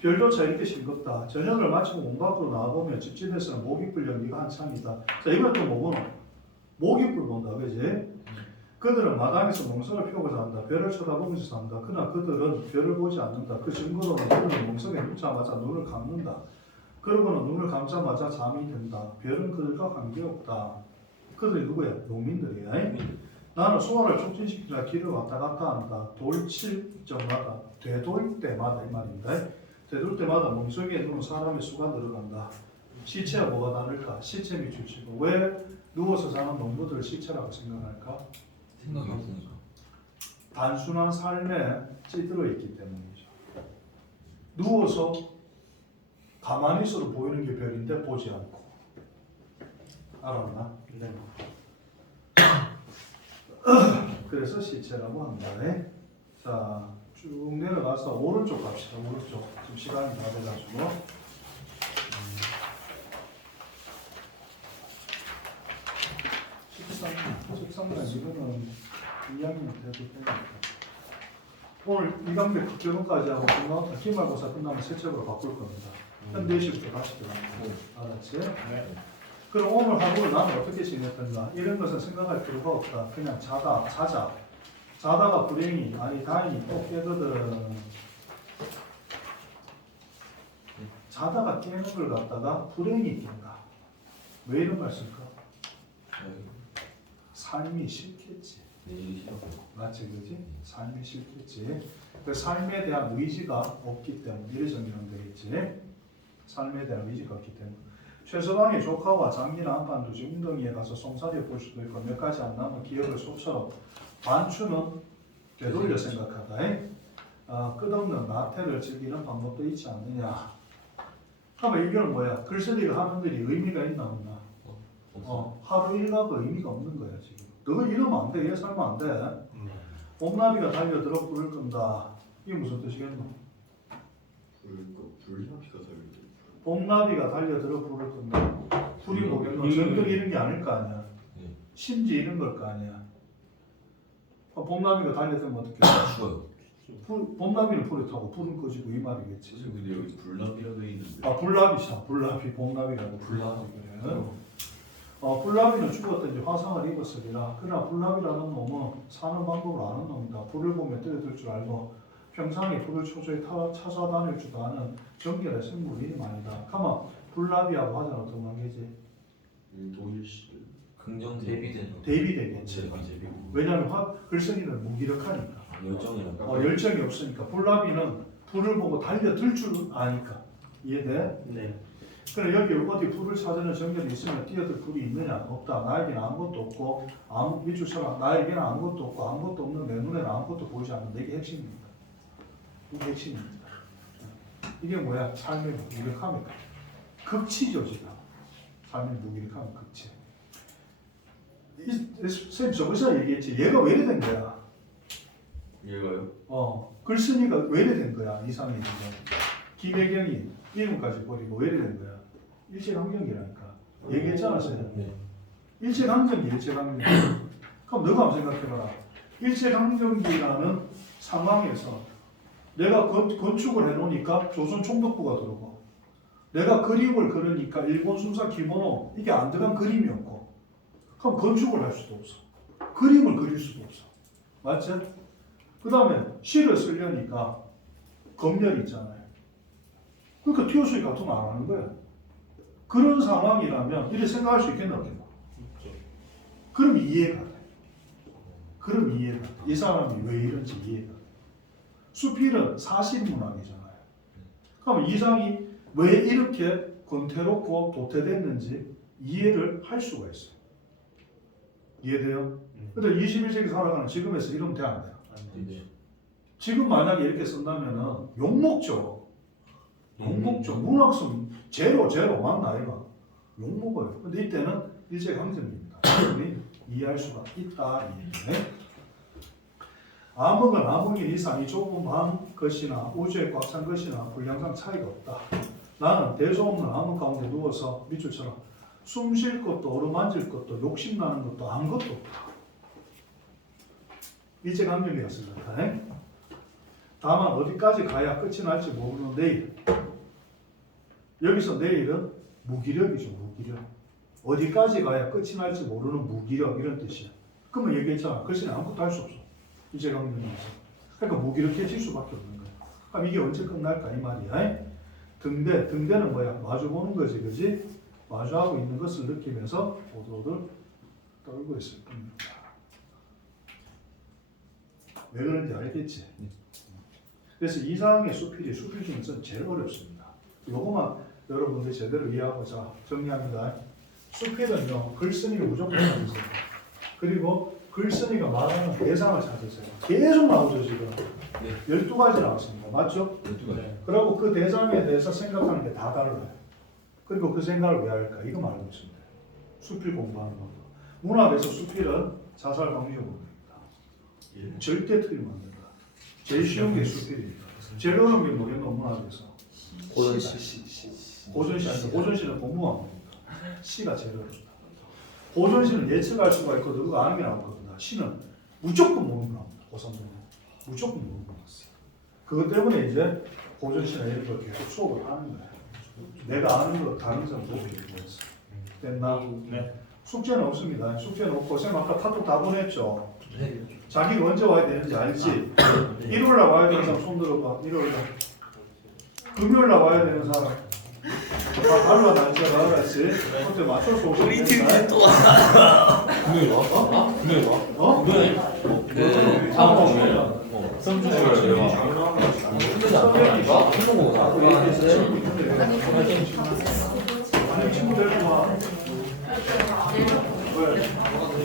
별조차 이렇게 싱겁다. 저녁을 마치고 문 밖으로 나와보면 집집에서는 모깃불 연기가 한창이다. 자, 이건 또 뭐고노? 모깃불 본다, 그지? 그들은 마당에서 멍석을 펴고 잔다. 별을 쳐다보면서 잔다. 그러나 그들은 별을 보지 않는다. 그 증거로는 그들은 멍석에 눕자마자 눈을 감는다. 그러고는 눈을 감자마자 잠이 든다. 별은 그들과 관계없다. 그들이 누구야? 농민들이야. 나는 소화를 촉진시키려 길을 왔다 갔다 한다. 돌칠 적마다, 되돌 때마다 이 말입니다. 되돌 때마다 멍석에 누는 사람의 수가 늘어간다. 시체와 뭐가 다를까? 시체 및 주체고. 왜 누워서 자는 농부들을 시체라고 생각할까? 생각이 없으니까. 단순한 삶에 찌들어 있기 때문이죠. 누워서 가만히 있어도 보이는 게 별인데 보지 않고. 알았나? 네. 그래서 시체라고 합니다. 자, 쭉 내려가서 오른쪽 갑시다. 오른쪽. 지금 시간이 다 돼가지고. 식상단 이거는 2학년 때도 되니까. 오늘 2강대 국정원까지 하고 기말고사 끝나면 새 책으로 바꿀 겁니다. 현대식부터 다시 들어갑니다. 알았지? 네. 그럼 오늘 하루를 나는 어떻게 지냈던가 이런 것은 생각할 필요가 없다. 그냥 자자. 자다가 불행히 아니 다행히 또 깨거든. 자다가 깨는 걸 갖다가 불행히 깬다. 왜 이런 말 쓸까? 삶이 싫겠지. 내일이 싫어. 맞지, 그지? 삶이 싫겠지. 그 삶에 대한 의지가 없기 때문에 이래 정리하면 되겠지. 삶에 대한 의지가 없기 때문에. 최서방의 조카와 장기나 한판두지 웅덩이에 가서 송사리에 볼 수도 있고 몇 가지 안 남은 기억을 속처럼 반추는 되돌려 생각하다. 끝없는 나태를 즐기는 방법도 있지 않느냐. 하면 이거는 뭐야? 글쓰기를 하는 들이 의미가 있나 없나? 하루 일과가 의미가 없는 거야 지금. 너 이러면 안 돼. 얘 살면 안 돼. 봄나비가 달려들어 부를 건다. 이게 무슨 뜻이겠노? 불나비가 달려. 봄나비가 달려들어 부를 건다. 불이 뭐겠노? 전등 이런 게 아닐 거 아니야. 네. 심지 이런 걸 거 아니야. 봄나비가 달려들면 어떻게 돼? 죽어요. 봄나비는 불이 타고 불은 꺼지고 이 말이겠지. 근데 여기 불나비라고 돼 있는데. 불나비죠. 불나비, 봄나비라고 불나비 그래. 불나비는 죽었든지 화상을 입었으리라. 그러나 불나비라는 놈은 사는 방법을 아는 놈이다. 불을 보면 뛰어들 줄 알고 평상에 불을 초조히 찾아다닐 줄도 아는 정결의 생물이 아니다. 가만 불나비하고 화자는 어떤 관계지? 동일시. 긍정 대비되는. 대비되겠지. 대비. 왜냐하면 글쓴이는 무기력하니까. 열정이랑. 열정이 없으니까. 불나비는 불을 보고 달려들 줄 아니까. 이해돼? 네. 그래 여기 어디 불을 찾는 정결이 있으면 뛰어들 불이 있느냐? 없다. 나에게는 아무것도 없고 밑줄처럼 나에게는 아무것도 없고 아무것도 없는 내 눈에는 아무것도 보이지 않는다. 이게 핵심입니다. 이게 핵심입니다. 이게 뭐야? 삶의 무기력함이다. 극치죠 지금. 삶의 무기력함 극치. 선생님 저번에 얘기했지. 얘가 왜 이래 된 거야? 얘가요? 글쓴이가 왜 이래 된 거야? 이상해 지금. 김혜경이 이름까지 버리고 왜 이래 된 거야? 일체강점기라니까. 얘기했잖아, 쌤. 네. 일체강점기. 그럼 너가 한번 생각해봐라. 일체강점기라는 상황에서 내가 건축을 해놓으니까 조선 총독부가 들어오고 내가 그림을 그리니까 일본 순사 기모노 이게 안 들어간 그림이었고 그럼 건축을 할 수도 없어. 그림을 그릴 수도 없어. 맞지? 그 다음에 시를 쓰려니까 검열이 있잖아요. 그러니까 튀어수이 같은 거 안 하는 거야. 그런 상황이라면 이렇게 생각할 수 있겠나 없겠나? 그럼 이해가 돼. 그럼 이해가 돼. 이 사람이 왜 이런지 이해가 돼. 수필은 사실문학이잖아요. 그럼 이상이 왜 이렇게 권태롭고 도태됐는지 이해를 할 수가 있어요. 이해돼요? 근데 21세기 살아가는 지금에서 이러면 돼 안 돼요? 안 되죠. 지금 만약에 이렇게 쓴다면은 욕먹죠. 욕먹죠. 문학성 제로 맞나 이거? 욕먹어요. 근데 이때는 일제강점기입니다. 여러분이 이해할 수가 있다 이 얘기네. 암흑은 암흑인 이상 이 조그만 것이나 우주에 꽉 찬 것이나 분량상 차이가 없다. 나는 대소 없는 암흑 가운데 누워서 밑줄처럼 숨 쉴 것도 어루만질 것도 욕심나는 것도 아무것도 없다. 일제강점기였을 것 같아. 다만 어디까지 가야 끝이 날지 모르는 내일. 여기서 내일은 무기력이죠. 무기력. 어디까지 가야 끝이 날지 모르는 무기력 이런 뜻이야. 그러면 얘기했잖아. 글쎄는 아무것도 할 수 없어. 일제강점기에서. 그러니까 무기력해질 수밖에 없는 거야. 그럼 이게 언제 끝날까 이 말이야. 등대는 뭐야? 마주보는 거지, 그지? 마주하고 있는 것을 느끼면서 오돌오돌 떨고 있을 겁니다. 왜 그런지 알겠지? 그래서 이상의 수필이 수필 중에서 제일 어렵습니다. 요거만 여러분들 제대로 이해하고 자 정리합니다. 수필은요 글쓴이를 무조건 찾으세요. 그리고 글쓴이가 말하는 대상을 찾으세요. 계속 나오죠 지금. 12가지 나왔습니다. 맞죠? 12가지. 그리고 그 대상에 대해서 생각하는 게 다 달라요. 그리고 그 생각을 왜 할까? 이거 말하고 있습니다. 수필 공부하는 방법. 문학에서 수필은 자살 방지법입니다. 절대 틀리면 안 된다. 제일 쉬운 게 수필입니다. 제일 어려운 게 뭐냐면 문학에서 고전시. 고전시는 공부만 합니다. 시가 제일 어렵다. 고전시는 예측할 수가 있거든. 그거 아는 게 나왔거든. 시는 무조건 모르는 겁니다. 고3들은 무조건 모르는 겁니다. 그것 때문에 이제 고전시나 이런 걸 계속 수업을 하는 거예요. 내가 아는 거 다른 사람 보고 얘기했어. 됐나? 네. 숙제는 없습니다. 숙제는 없고 쌤 아까 카톡 다 보냈죠. 자기가 언제 와야 되는지 알지? 일요일날 와야 되는 사람 손 들어봐. 일요일날. 금요일날 와야 되는 사람. 다 달라 날짜가 알았지? 그때 맞춰서 오시면 된다. 금요일 와? 금요일 와? 어? 금요일? 그 다음 주에. 선주를 끝내지 않나? 끝나고 아니 친구 데리고 와. 왜?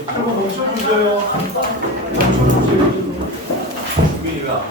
그리고 농촌 주세요. 농촌 주세요. 금요일 왜안